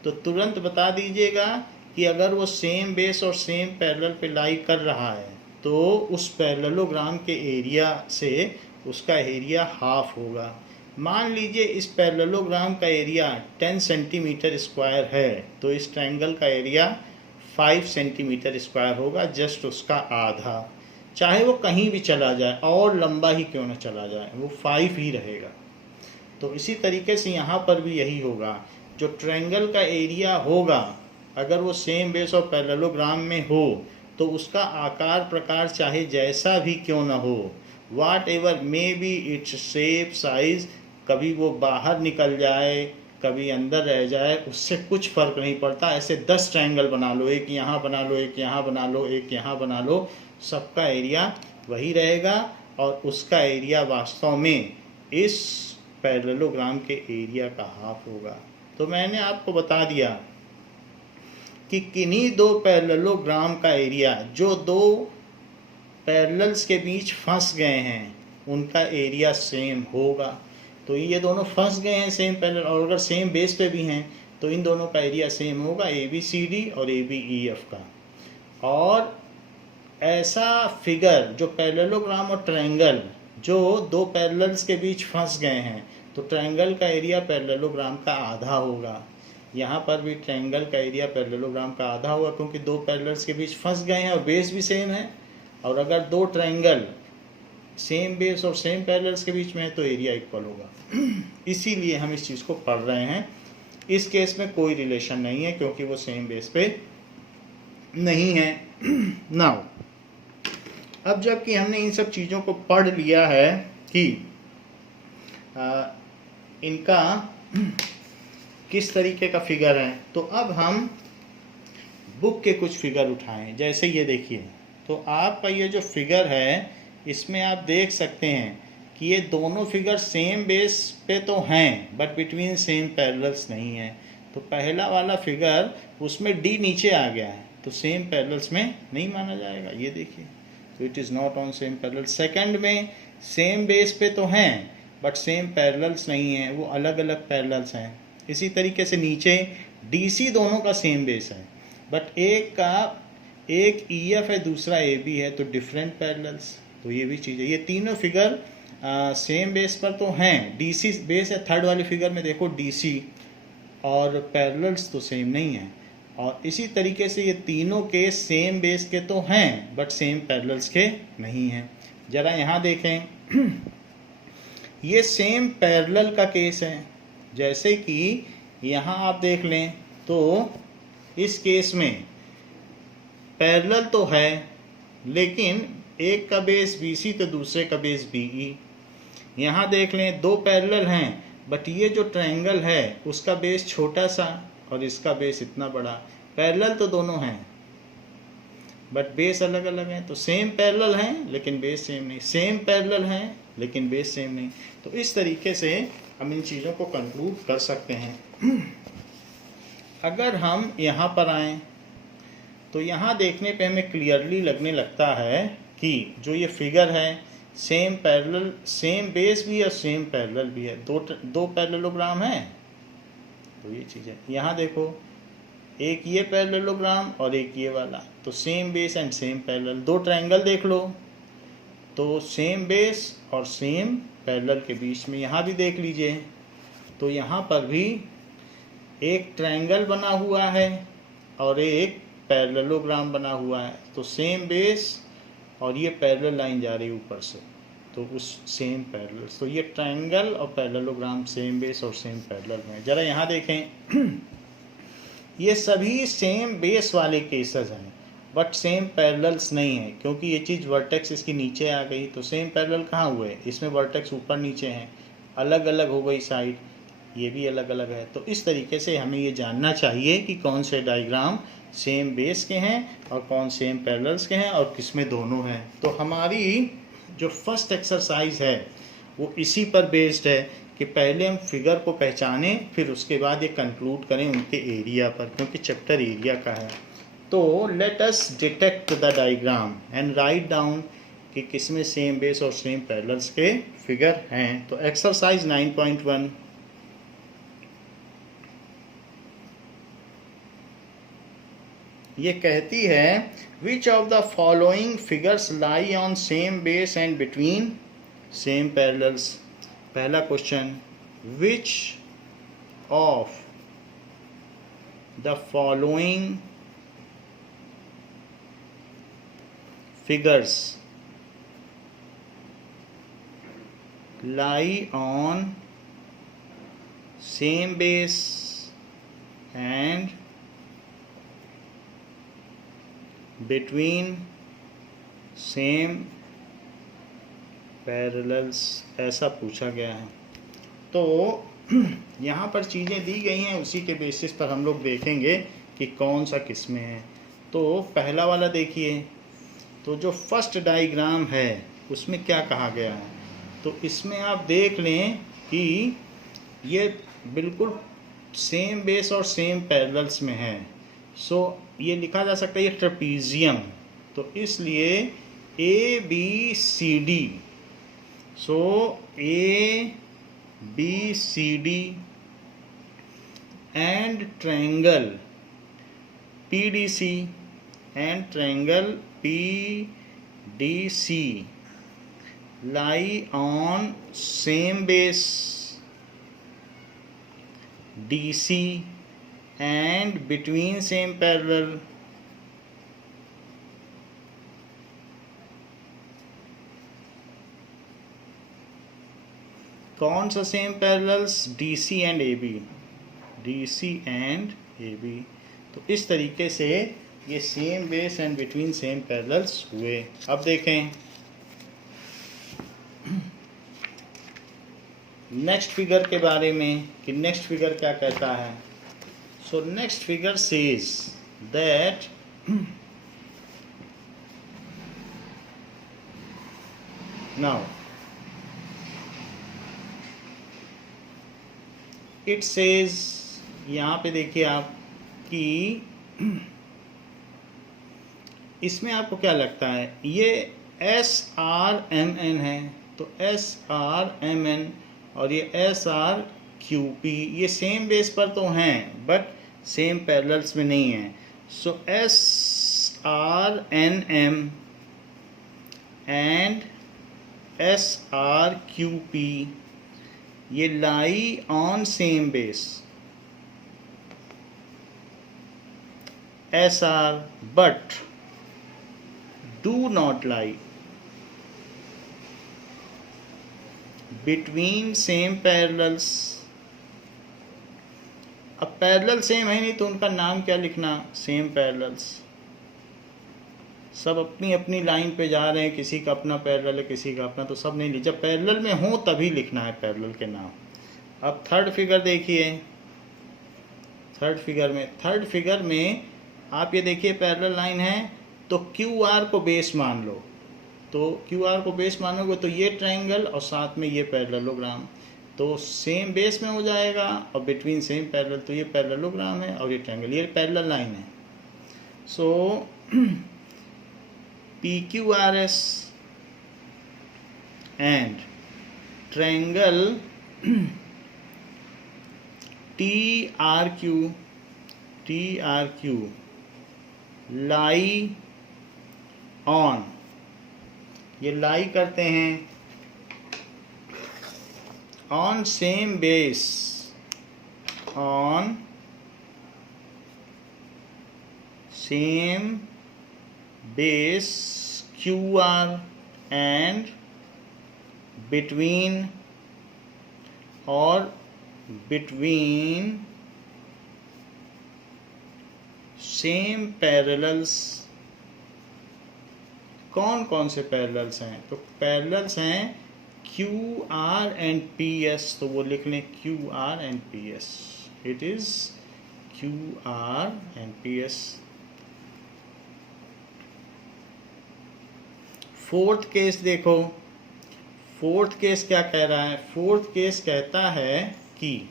तो तुरंत बता दीजिएगा कि अगर वो सेम बेस और सेम पैरेलल पे लाई कर रहा है तो उस पैरेललोग्राम के एरिया से उसका एरिया हाफ होगा। मान लीजिए इस पैरेललोग्राम का एरिया 10 सेंटीमीटर स्क्वायर है, तो इस ट्रायंगल का एरिया 5 सेंटीमीटर स्क्वायर होगा, जस्ट उसका आधा। चाहे वो कहीं भी चला जाए और लंबा ही क्यों ना चला जाए, वो 5 ही रहेगा। तो इसी तरीके से यहाँ पर भी यही होगा, जो ट्रायंगल का एरिया होगा अगर वो सेम बेस और पैरेललोग्राम में हो तो उसका आकार प्रकार चाहे जैसा भी क्यों ना हो, whatever may be its shape size, कभी वो बाहर निकल जाए कभी अंदर रह जाए, उससे कुछ फर्क नहीं पड़ता। ऐसे 10 ट्रायंगल बना लो, एक यहाँ बना लो, एक यहाँ बना लो, एक यहाँ बना लो, सबका एरिया वही रहेगा और उसका एरिया वास्तव में इस पैरेललोग्राम के एरिया का हाफ होगा। तो मैंने आपको बता दिया कि किन्हीं दो पैरेललोग्राम का एरिया, जो दो पैरेलल्स के बीच फंस गए हैं, उनका एरिया सेम होगा। तो ये दोनों फंस गए हैं सेम पैरेलल, और अगर सेम बेस पे भी हैं तो इन दोनों का एरिया सेम होगा, ABCD और ABEF का। और ऐसा फिगर जो पैरेललोग्राम और ट्रायंगल जो दो पैरेलल्स के बीच फंस गए हैं, तो ट्रायंगल का एरिया पैरेललोग्राम का आधा होगा। यहाँ पर भी ट्रायंगल का एरिया पैरेललोग्राम का आधा होगा, क्योंकि दो पैरेलल्स के बीच फंस गए हैं और बेस भी सेम है। और अगर दो ट्रायंगल सेम बेस और सेम पैरेलल्स के बीच में है तो एरिया इक्वल होगा। इसीलिए हम इस चीज़ को पढ़ रहे हैं। इस केस में कोई रिलेशन नहीं है क्योंकि वो सेम बेस पे नहीं है। नाउ अब जबकि हमने इन सब चीज़ों को पढ़ लिया है कि इनका किस तरीके का फिगर है, तो अब हम बुक के कुछ फिगर उठाएं। जैसे ये देखिए, तो आपका ये जो फिगर है इसमें आप देख सकते हैं कि ये दोनों फिगर सेम बेस पे तो हैं बट बिटवीन सेम पैरेलल्स नहीं है। तो पहला वाला फिगर उसमें D नीचे आ गया है तो सेम पैरेलल्स में नहीं माना जाएगा, ये देखिए, तो it is not on same parallel. Second में सेम बेस पे तो हैं बट सेम पैरेलल्स नहीं है, वो अलग अलग पैरेलल्स हैं। इसी तरीके से नीचे DC दोनों का सेम बेस है बट एक EF है दूसरा AB है, तो डिफरेंट पैरेलल्स। तो ये भी चीज़ है। ये तीनों फिगर सेम बेस पर तो हैं, DC बेस है। थर्ड वाले फिगर में देखो DC और पैरेलल्स तो सेम नहीं है। और इसी तरीके से ये तीनों के सेम बेस के तो हैं बट सेम पैरेलल्स के नहीं हैं। ज़रा यहाँ देखें, ये सेम पैरेलल का केस है। जैसे कि यहाँ आप देख लें तो इस केस में पैरेलल तो है लेकिन एक का बेस BC तो दूसरे का बेस BE। यहाँ देख लें दो पैरेलल हैं बट ये जो ट्रायंगल है उसका बेस छोटा सा और इसका बेस इतना बड़ा। पैरेलल तो दोनों हैं बट बेस अलग अलग हैं। तो सेम पैरेलल हैं लेकिन बेस सेम नहीं, सेम पैरेलल हैं लेकिन बेस सेम नहीं। तो इस तरीके से हम इन चीज़ों को कंक्लूड कर सकते हैं। अगर हम यहाँ पर आएँ तो यहाँ देखने पे हमें क्लियरली लगने लगता है कि जो ये फिगर है सेम पैरेलल, सेम बेस भी और सेम पैरेलल भी है। दो पैरेललोग्राम हैं तो ये चीज़ है। यहाँ देखो, एक ये पैरेललोग्राम और एक ये वाला, तो same base and same parallel. दो ट्रायंगल देख लो तो सेम बेस और सेम पैरेलल के बीच में। यहाँ भी देख लीजिए तो यहाँ पर भी एक ट्रायंगल बना हुआ है और एक पैरेललोग्राम बना हुआ है, तो सेम बेस और ये पैरेलल लाइन जा रही है ऊपर से, तो उस सेम पैरेलल। तो ये ट्रायंगल और पैरेललोग्राम सेम बेस और सेम पैरेलल में। ज़रा यहाँ देखें, ये सभी सेम बेस वाले केसेस हैं बट सेम पैरेलल्स नहीं है, क्योंकि ये चीज़ वर्टेक्स इसकी नीचे आ गई। तो सेम पैरेलल कहाँ हुए, इसमें वर्टेक्स ऊपर नीचे हैं, अलग अलग हो गई साइड, ये भी अलग अलग है। तो इस तरीके से हमें ये जानना चाहिए कि कौन से डायग्राम सेम बेस के हैं और कौन सेम पैरेलल्स के हैं और किस में दोनों हैं। तो हमारी जो फर्स्ट एक्सरसाइज है वो इसी पर बेस्ड है कि पहले हम फिगर को पहचानें फिर उसके बाद ये कंक्लूड करें उनके एरिया पर, क्योंकि चैप्टर एरिया का है। तो let us detect the diagram and write down कि किसमें सेम बेस और सेम पैरेलल्स के फिगर हैं। तो एक्सरसाइज 9.1, ये कहती है which of the following figures lie on same base and between same parallels. पहला question, which of the following figures lie on same base and between same parallels, ऐसा पूछा गया है। तो यहाँ पर चीज़ें दी गई हैं, उसी के बेसिस पर हम लोग देखेंगे कि कौन सा किस में है। तो पहला वाला देखिए, तो जो फर्स्ट डायग्राम है उसमें क्या कहा गया है, तो इसमें आप देख लें कि ये बिल्कुल सेम बेस और सेम पैरेलल्स में है। सो ये लिखा जा सकता है ये ट्रेपीजियम, तो इसलिए A B C D, so A B C D and triangle P D C and triangle PDC lie on same base DC and between same parallel। कौन सा same parallels? DC and AB, DC and AB। तो इस तरीके से ये same base and between same parallels हुए। अब देखें नेक्स्ट फिगर के बारे में कि नेक्स्ट फिगर क्या कहता है। So next figure says that now it says, यहाँ पे देखिए आप कि इसमें आपको क्या लगता है, ये SRMN है, तो SRMN और ये SRQP ये सेम बेस पर तो हैं बट सेम पैरेलल्स में नहीं हैं। सो SRNM एंड SRQP ये लाई on same base SR but do not lie between same parallels। अब पैरेलल सेम है नहीं तो उनका नाम क्या लिखना, सेम पैरेलल्स। सब अपनी अपनी लाइन पे जा रहे हैं, किसी का अपना पैरेलल है किसी का अपना, तो सब नहीं, जब पैरेलल में हो तभी लिखना है पैरेलल के नाम। अब थर्ड फिगर देखिए, थर्ड फिगर में आप ये देखिए पैरेलल लाइन है, तो QR को बेस मान लो, तो QR को बेस मानोगे तो ये ट्रायंगल और साथ में ये पैरेललोग्राम, तो सेम बेस में हो जाएगा और बिटवीन सेम पैरेलल, तो ये पैरेललोग्राम है और ये ट्रायंगल, ये पैरेलल लाइन है। सो PQRS and triangle TRQ lie on, ये लाई करते हैं on same base, on same base QR and between और बिटवीन सेम पैरेलल्स। कौन कौन से पैरेलल्स हैं, तो पैरेलल्स हैं QR एंड PS, तो वो लिख लें QR and PS, it is QR and PS। Fourth case देखो, फोर्थ केस क्या कह रहा है, फोर्थ केस कहता है कि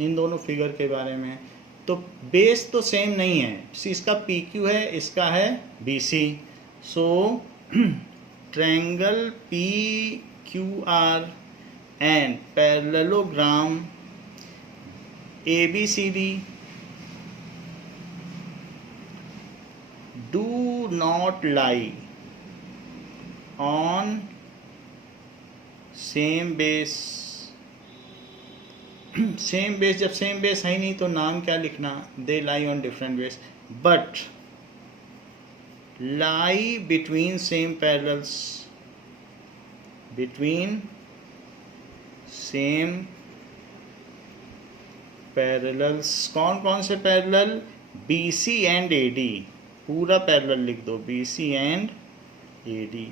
इन दोनों फिगर के बारे में, तो बेस तो सेम नहीं है, इसका PQ है इसका है BC, so triangle PQR and parallelogram ABCD do not lie on same base. Same base, जब सेम बेस है ही नहीं तो नाम क्या लिखना, they lie on different base, but lie between same parallels, between same parallels. कौन कौन से पैरेलल? BC एंड AD, पूरा पैरेलल लिख दो, BC एंड AD,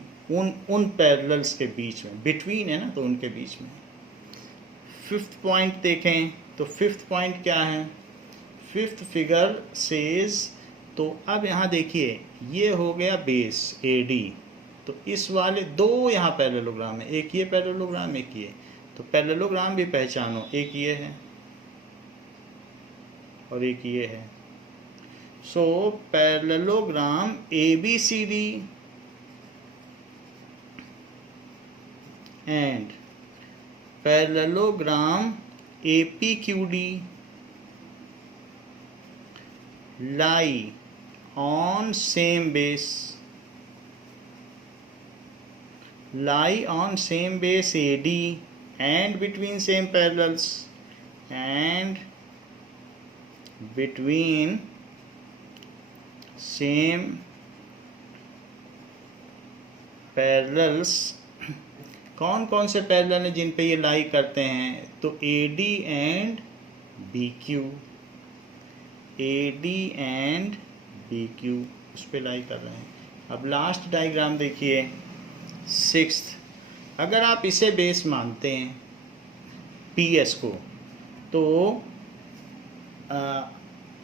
उन पैरेलल्स के बीच में, बिटवीन है ना तो उनके बीच में. फिफ्थ पॉइंट देखें तो फिफ्थ पॉइंट क्या है? फिफ्थ फिगर सेज, तो अब यहाँ देखिए ये हो गया बेस AD, तो इस वाले दो यहाँ पैरेललोग्राम है, एक ये पैरेललोग्राम एक ये, तो पैरेललोग्राम भी पहचानो, एक ये है और एक ये है. So parallelogram ABCD and parallelogram APQD lie on same base, lie on same base AD and between same parallels and between same parallels. कौन कौन से पैरेलल हैं जिन पे ये लाई करते हैं? तो AD and BQ, AD and BQ उस पे लाई कर रहे हैं. अब लास्ट डायग्राम देखिए, सिक्स्थ. अगर आप इसे बेस मानते हैं PS को, तो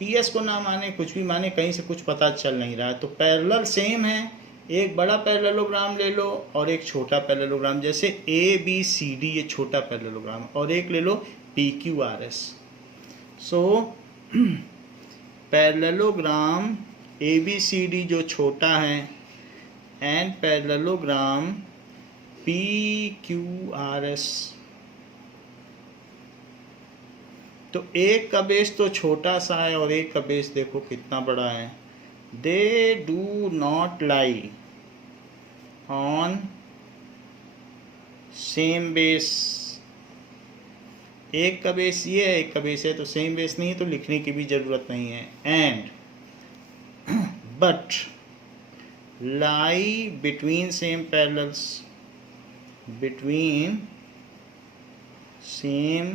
PS को ना माने कुछ भी माने, कहीं से कुछ पता चल नहीं रहा है. तो पैरेलल सेम है, एक बड़ा पैरेललोग्राम ले लो और एक छोटा पैरेललोग्राम, जैसे ABCD ये छोटा पैरेललोग्राम, और एक ले लो PQRS. सो पैरेललोग्राम ABCD जो छोटा है एंड पैरेललोग्राम PQRS, तो एक का बेस तो छोटा सा है और एक का बेस देखो कितना बड़ा है. They do not lie on same base. एक का बेस ये है, एक का बेस है, तो सेम बेस नहीं है तो लिखने की भी जरूरत नहीं है. And but lie between same parallels, between same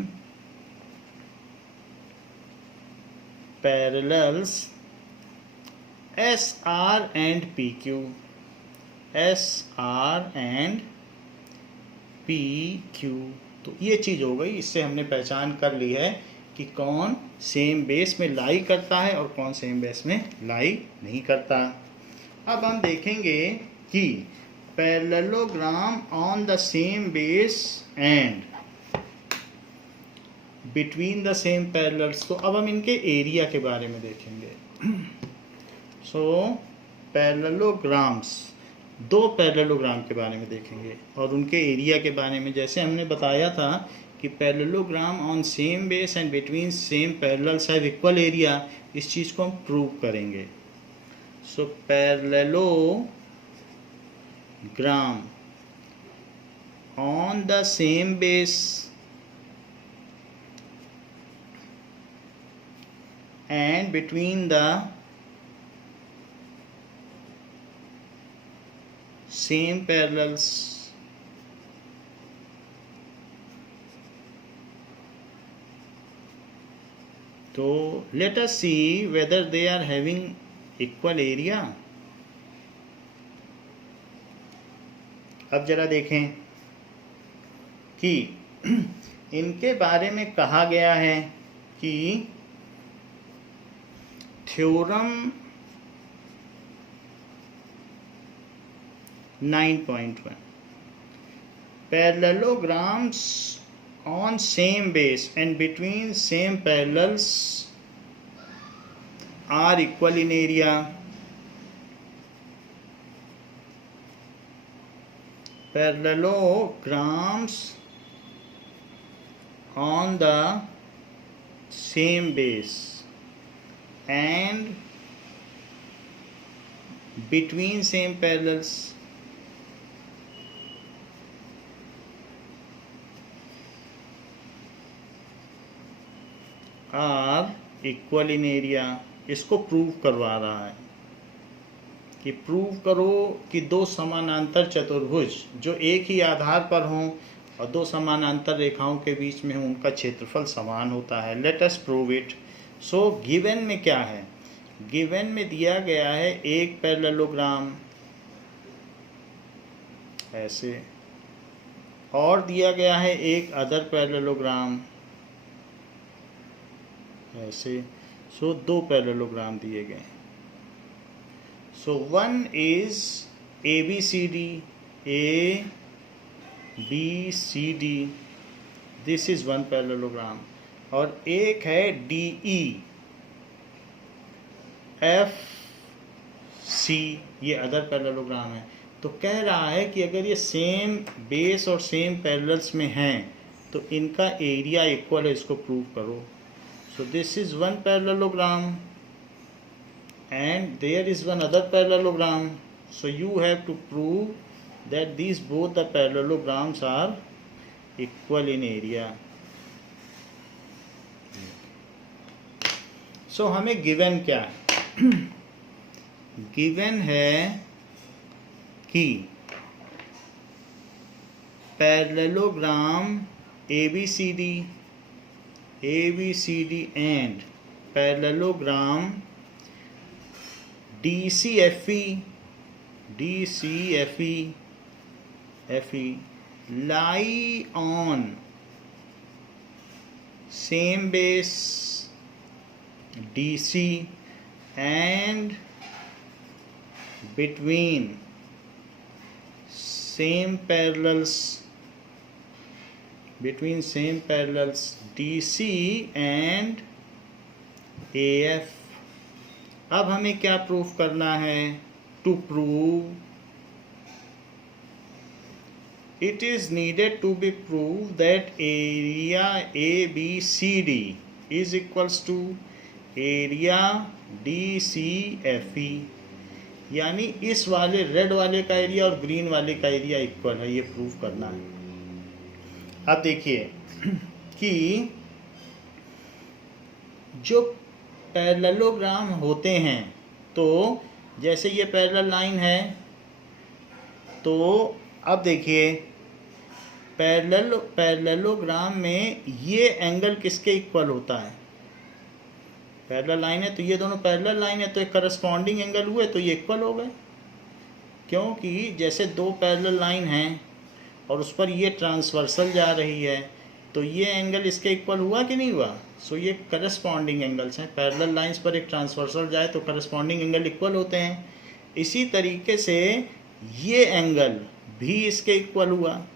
parallels SR and PQ, SR and PQ. तो ये चीज़ हो गई, इससे हमने पहचान कर ली है कि कौन सेम बेस में लाई करता है और कौन सेम बेस में लाई नहीं करता. अब हम देखेंगे कि parallelogram on the same base and between the same parallels, तो अब हम इनके एरिया के बारे में देखेंगे. सो पैरेललोग्राम्स, दो पैरेललोग्राम के बारे में देखेंगे और उनके एरिया के बारे में. जैसे हमने बताया था कि parallelogram on same base and between same parallels have equal area, इस चीज़ को हम प्रूव करेंगे. So parallelogram on the same base and between the same parallels so let us see whether they are having equal area. अब जरा देखें कि इनके बारे में कहा गया है कि theorem 9.1 parallelograms on same base and between same parallels are equal in area parallelograms on the same base and between same parallels are equal in area। इसको प्रूव करवा रहा है कि प्रूव करो कि दो समानांतर चतुर्भुज जो एक ही आधार पर हों और दो समानांतर रेखाओं के बीच में हों, उनका क्षेत्रफल समान होता है। Let us prove it. So given में क्या है? गिवन में दिया गया है एक पैरेललोग्राम ऐसे, और दिया गया है एक अदर पैरेललोग्राम ऐसे। सो दो पैरेललोग्राम दिए गए। So one is ABCD, ABCD, this is one parallelogram, और एक है DEFC, ये अदर पैरेललोग्राम है। तो कह रहा है कि अगर ये सेम बेस और सेम पैरेलल्स में हैं तो इनका एरिया इक्वल है, इसको प्रूव करो। So this is one parallelogram and there is one other parallelogram, so you have to prove that these both the parallelograms are equal in area। so हमें given क्या है? given है कि parallelogram ABCD and parallelogram DCFE lie on same base DC and between same parallels DC and AF। अब हमें क्या proof करना है? To prove it is needed to be prove that area ABCD is equals to area DCFE, यानी इस वाले red वाले का एरिया और ग्रीन वाले का एरिया इक्वल है, ये प्रूफ करना है। अब देखिए कि जो पैरेललोग्राम होते हैं, तो जैसे ये पैरेलल लाइन है, तो अब देखिए पैरेललोग्राम में ये एंगल किसके इक्वल होता है? पैरेलल लाइन है तो ये दोनों पैरेलल लाइन है, तो एक करस्पॉन्डिंग एंगल हुए तो ये इक्वल हो गए, क्योंकि जैसे दो पैरेलल लाइन हैं और उस पर ये ट्रांसवर्सल जा रही है, तो ये एंगल इसके इक्वल हुआ कि नहीं हुआ? सो ये करस्पॉन्डिंग एंगल्स हैं। पैरेलल लाइंस पर एक ट्रांसवर्सल जाए तो करस्पॉन्डिंग एंगल इक्वल होते हैं। इसी तरीके से ये एंगल भी इसके इक्वल हुआ।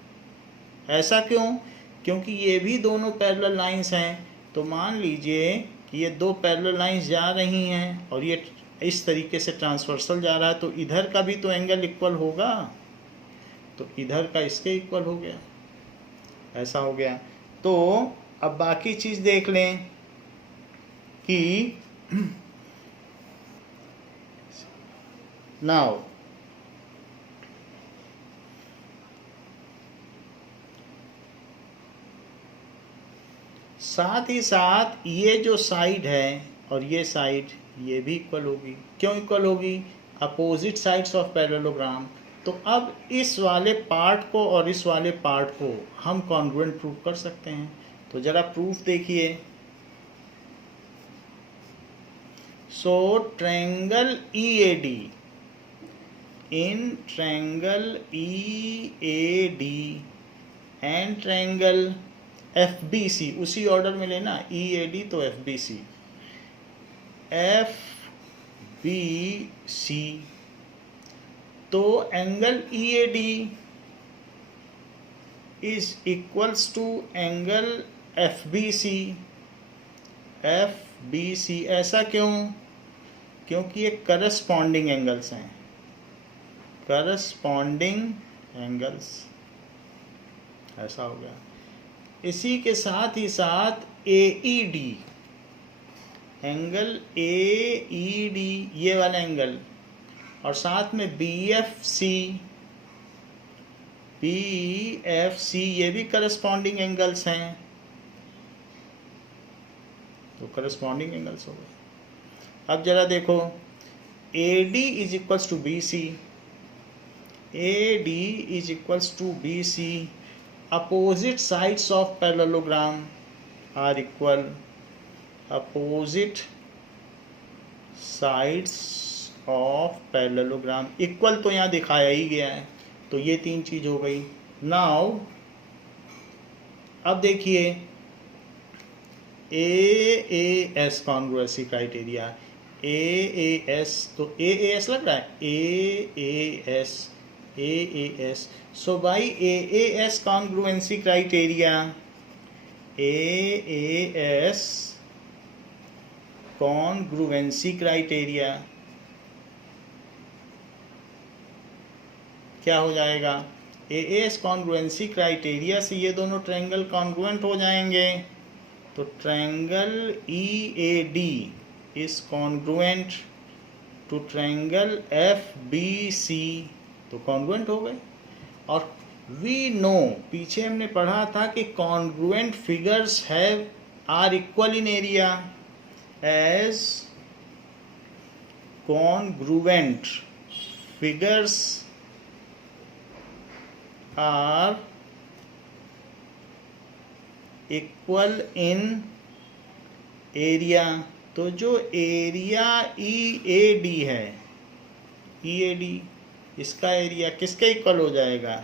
ऐसा क्यों? क्योंकि ये भी दोनों पैरेलल लाइंस हैं। तो मान लीजिए कि ये दो पैरेलल लाइंस जा रही हैं और ये इस तरीके से ट्रांसवर्सल जा रहा है, तो इधर का भी तो एंगल इक्वल होगा, तो इधर का इसके इक्वल हो गया, ऐसा हो गया। तो अब बाकी चीज़ देख लें कि नाउ साथ ही साथ ये जो साइड है और ये साइड, ये भी इक्वल होगी। क्यों इक्वल होगी? Opposite sides of parallelogram. तो अब इस वाले पार्ट को और इस वाले पार्ट को हम कॉन्ग्रुएंट प्रूव कर सकते हैं। तो जरा प्रूफ देखिए। सो ट्रायंगल EAD, इन triangle EAD and triangle FBC, उसी ऑर्डर में लेना, EAD तो FBC, FBC, तो angle EAD is equals to angle FBC। ऐसा क्यों? क्योंकि ये करस्पॉन्डिंग एंगल्स हैं, करस्पॉन्डिंग एंगल्स। ऐसा हो गया। इसी के साथ ही साथ AED, एंगल AED ये वाला एंगल, और साथ में BFC ये भी करस्पॉन्डिंग एंगल्स हैं, तो करस्पॉन्डिंग एंगल्स हो गए। अब जरा देखो, AD is equals to BC, AD is equals to BC, opposite sides of parallelogram are equal, opposite sides of parallelogram equal, तो यहाँ दिखाया ही गया है, तो ये तीन चीज हो गई। नाउ अब देखिए AAS कॉन्ग्रुएंसी क्राइटेरिया, AAS, तो AAS लग रहा है, AAS, so by AAS congruency criteria, AAS congruency criteria क्या हो जाएगा, AAS कॉन्ग्रुएंसी क्राइटेरिया से ये दोनों ट्रायंगल कॉन्ग्रुएंट हो जाएंगे, तो triangle EAD is congruent to triangle FBC, तो कॉन्ग्रुएंट हो गए। और वी नो, पीछे हमने पढ़ा था कि congruent figures have are equal in area as congruent figures are equal in area. तो जो एरिया EAD है, EAD इसका एरिया किसके इक्वल हो जाएगा,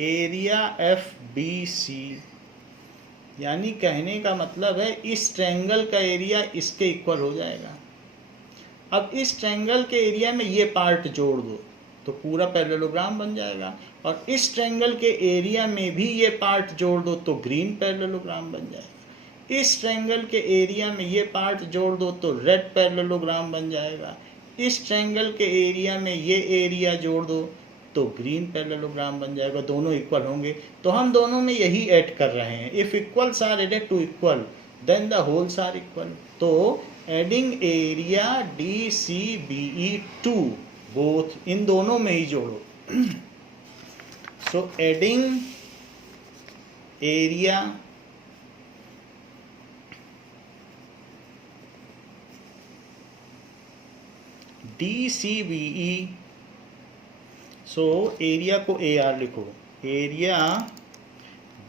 एरिया FBC, यानी कहने का मतलब है इस ट्रायंगल का एरिया इसके इक्वल हो जाएगा। अब इस ट्रायंगल के एरिया में ये पार्ट जोड़ दो तो पूरा पैरेललोग्राम बन जाएगा, और इस ट्रायंगल के एरिया में भी ये पार्ट जोड़ दो तो ग्रीन पैरेललोग्राम बन जाएगा। इस ट्रायंगल के एरिया में ये पार्ट जोड़ दो तो रेड पैरेललोग्राम बन जाएगा। इस ट्रायंगल के एरिया में ये एरिया जोड़ दो तो ग्रीन पैरेललोग्राम बन जाएगा, दोनों इक्वल होंगे। तो हम दोनों में यही ऐड कर रहे हैं, if equals are added to equal then the wholes are equal. तो adding area DCBE to both, इन दोनों में ही जोड़ो। So adding area DCBE, so area को AR लिखो, area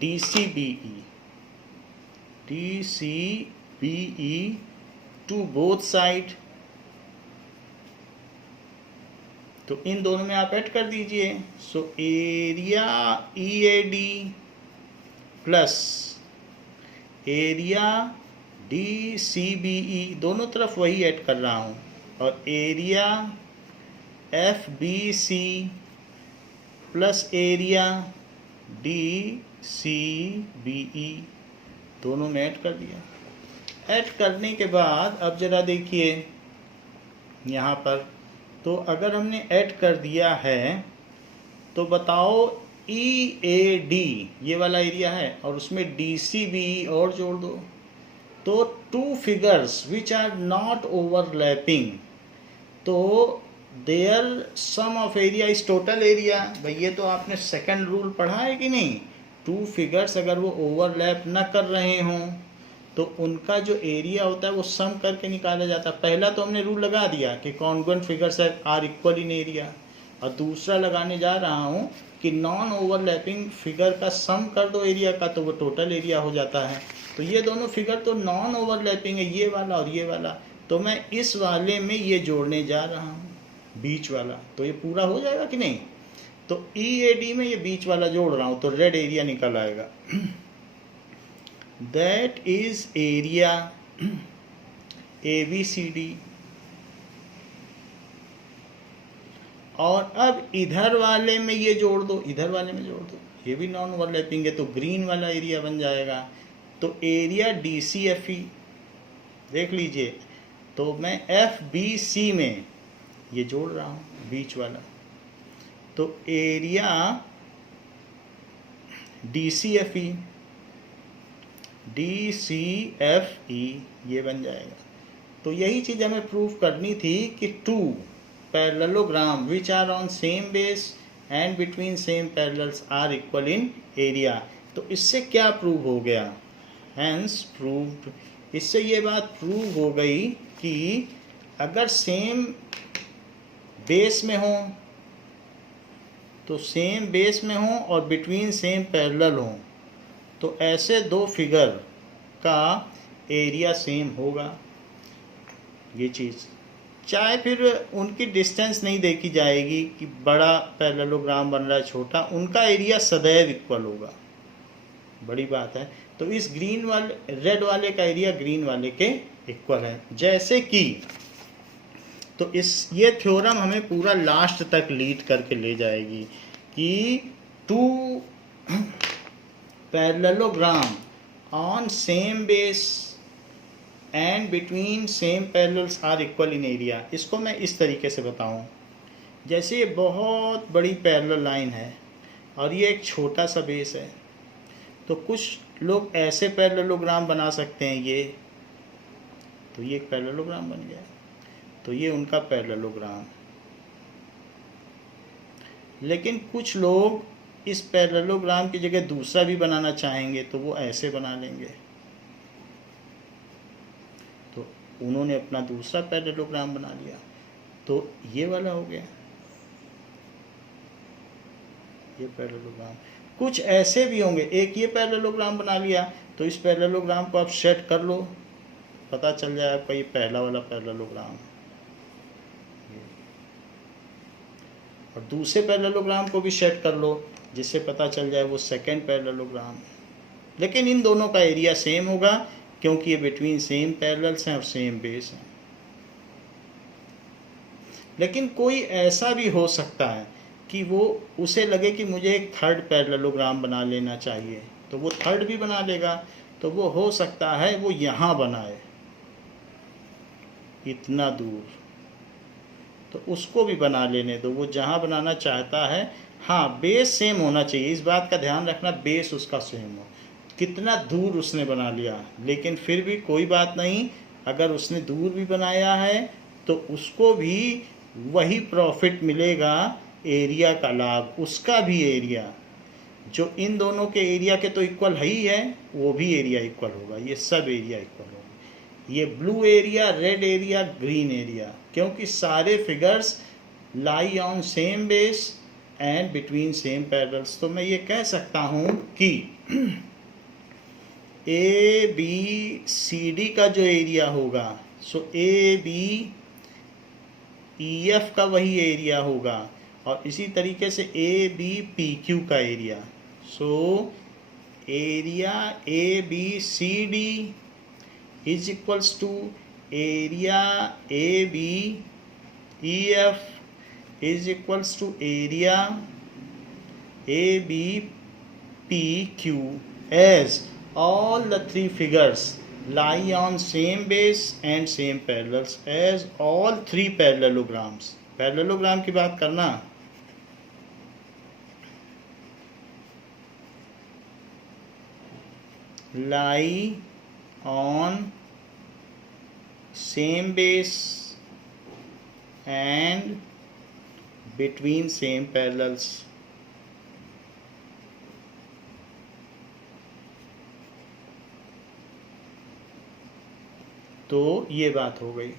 DCBE to both side, तो इन दोनों में आप ऐड कर दीजिए। So area EAD plus area DCBE, दोनों तरफ वही ऐड कर रहा हूँ, और area FBC plus area DCBE, दोनों में ऐड कर दिया। ऐड करने के बाद अब जरा देखिए यहाँ पर, तो अगर हमने ऐड कर दिया है तो बताओ EAD ये वाला एरिया है और उसमें DCBE और जोड़ दो, तो two figures which are not overlapping, तो their sum of area is total area. भाई ये तो आपने सेकंड रूल पढ़ा है कि नहीं, टू फिगर्स अगर वो ओवरलैप न कर रहे हों तो उनका जो एरिया होता है वो सम करके निकाला जाता है। पहला तो हमने रूल लगा दिया कि congruent figures are equal in area, और दूसरा लगाने जा रहा हूँ कि नॉन ओवरलैपिंग फिगर का सम कर दो एरिया का तो वो टोटल एरिया हो जाता है। तो ये दोनों फिगर तो नॉन ओवरलैपिंग है, ये वाला और ये वाला, तो मैं इस वाले में ये जोड़ने जा रहा हूँ बीच वाला, तो ये पूरा हो जाएगा कि नहीं। तो EAD में ये बीच वाला जोड़ रहा हूँ तो रेड एरिया निकल आएगा। That is area ABCD। और अब इधर वाले में ये जोड़ दो, इधर वाले में जोड़ दो, ये भी नॉन ओवरलैपिंग है तो ग्रीन वाला एरिया बन जाएगा। तो एरिया DCFE देख लीजिए, तो मैं FBC में ये जोड़ रहा हूँ बीच वाला, तो एरिया DCFE, DCFE ये बन जाएगा। तो यही चीज़ हमें प्रूव करनी थी कि two parallelogram which are on same base and between same parallels are equal in area. तो इससे क्या प्रूव हो गया? हैंस प्रूव्ड, इससे ये बात प्रूव हो गई कि अगर सेम बेस में हो, तो सेम बेस में हो और बिटवीन सेम पैरेलल हो, तो ऐसे दो फिगर का एरिया सेम होगा। ये चीज़ चाहे फिर उनकी डिस्टेंस नहीं देखी जाएगी कि बड़ा पैरेललोग्राम बन रहा है छोटा, उनका एरिया सदैव इक्वल होगा। बड़ी बात है। तो इस ग्रीन वाले रेड वाले का एरिया ग्रीन वाले के इक्वल है। जैसे कि तो ये थ्योरम हमें पूरा लास्ट तक लीड करके ले जाएगी कि two parallelogram on same base and between same parallels are equal in area. इसको मैं इस तरीके से बताऊं, जैसे ये बहुत बड़ी पैरेलल लाइन है और ये एक छोटा सा बेस है, तो कुछ लोग ऐसे पैरेललोग्राम बना सकते हैं। ये तो ये एक पैरेललोग्राम बन गया, तो ये उनका पैरेललोग्राम। लेकिन कुछ लोग इस पैरेललोग्राम की जगह दूसरा भी बनाना चाहेंगे, तो वो ऐसे बना लेंगे। तो उन्होंने अपना दूसरा पैरेललोग्राम बना लिया, तो ये वाला हो गया ये पैरेललोग्राम। कुछ ऐसे भी होंगे, एक ये पैरेललोग्राम बना लिया, तो इस पैरेललोग्राम को आप सेट कर लो, पता चल जाए आपका ये पहला वाला पैरेललोग्राम, और दूसरे पैरेललोग्राम को भी सेट कर लो जिससे पता चल जाए वो सेकंड पैरेललोग्राम। लेकिन इन दोनों का एरिया सेम होगा क्योंकि ये बिटवीन सेम पैरेलल्स हैं और सेम बेस हैं। लेकिन कोई ऐसा भी हो सकता है कि वो उसे लगे कि मुझे एक थर्ड पैरेललोग्राम बना लेना चाहिए, तो वो थर्ड भी बना लेगा। तो वो हो सकता है वो यहाँ बनाए इतना दूर, तो उसको भी बना लेने दो, वो जहाँ बनाना चाहता है। हाँ, बेस सेम होना चाहिए, इस बात का ध्यान रखना, बेस उसका सेम हो। कितना दूर उसने बना लिया, लेकिन फिर भी कोई बात नहीं, अगर उसने दूर भी बनाया है तो उसको भी वही प्रॉफिट मिलेगा, एरिया का लाभ, उसका भी एरिया जो इन दोनों के एरिया के तो इक्वल है ही है, वो भी एरिया इक्वल होगा, ये सब एरिया इक्वल होगा। ये blue area, red area, green area, क्योंकि सारे figures lie on same base and between same parallels. तो मैं ये कह सकता हूँ कि ए बी सी डी का जो एरिया होगा, सो ए बी ई एफ का वही एरिया होगा, और इसी तरीके से ए बी पी क्यू का एरिया। So area A B C D is equals to area A B E F is equals to area A B P Q, as all the three figures lie on same base and same parallels as all three parallelograms। Parallelogram की बात करना, lie on same base and between same parallels। तो ये बात हो गई।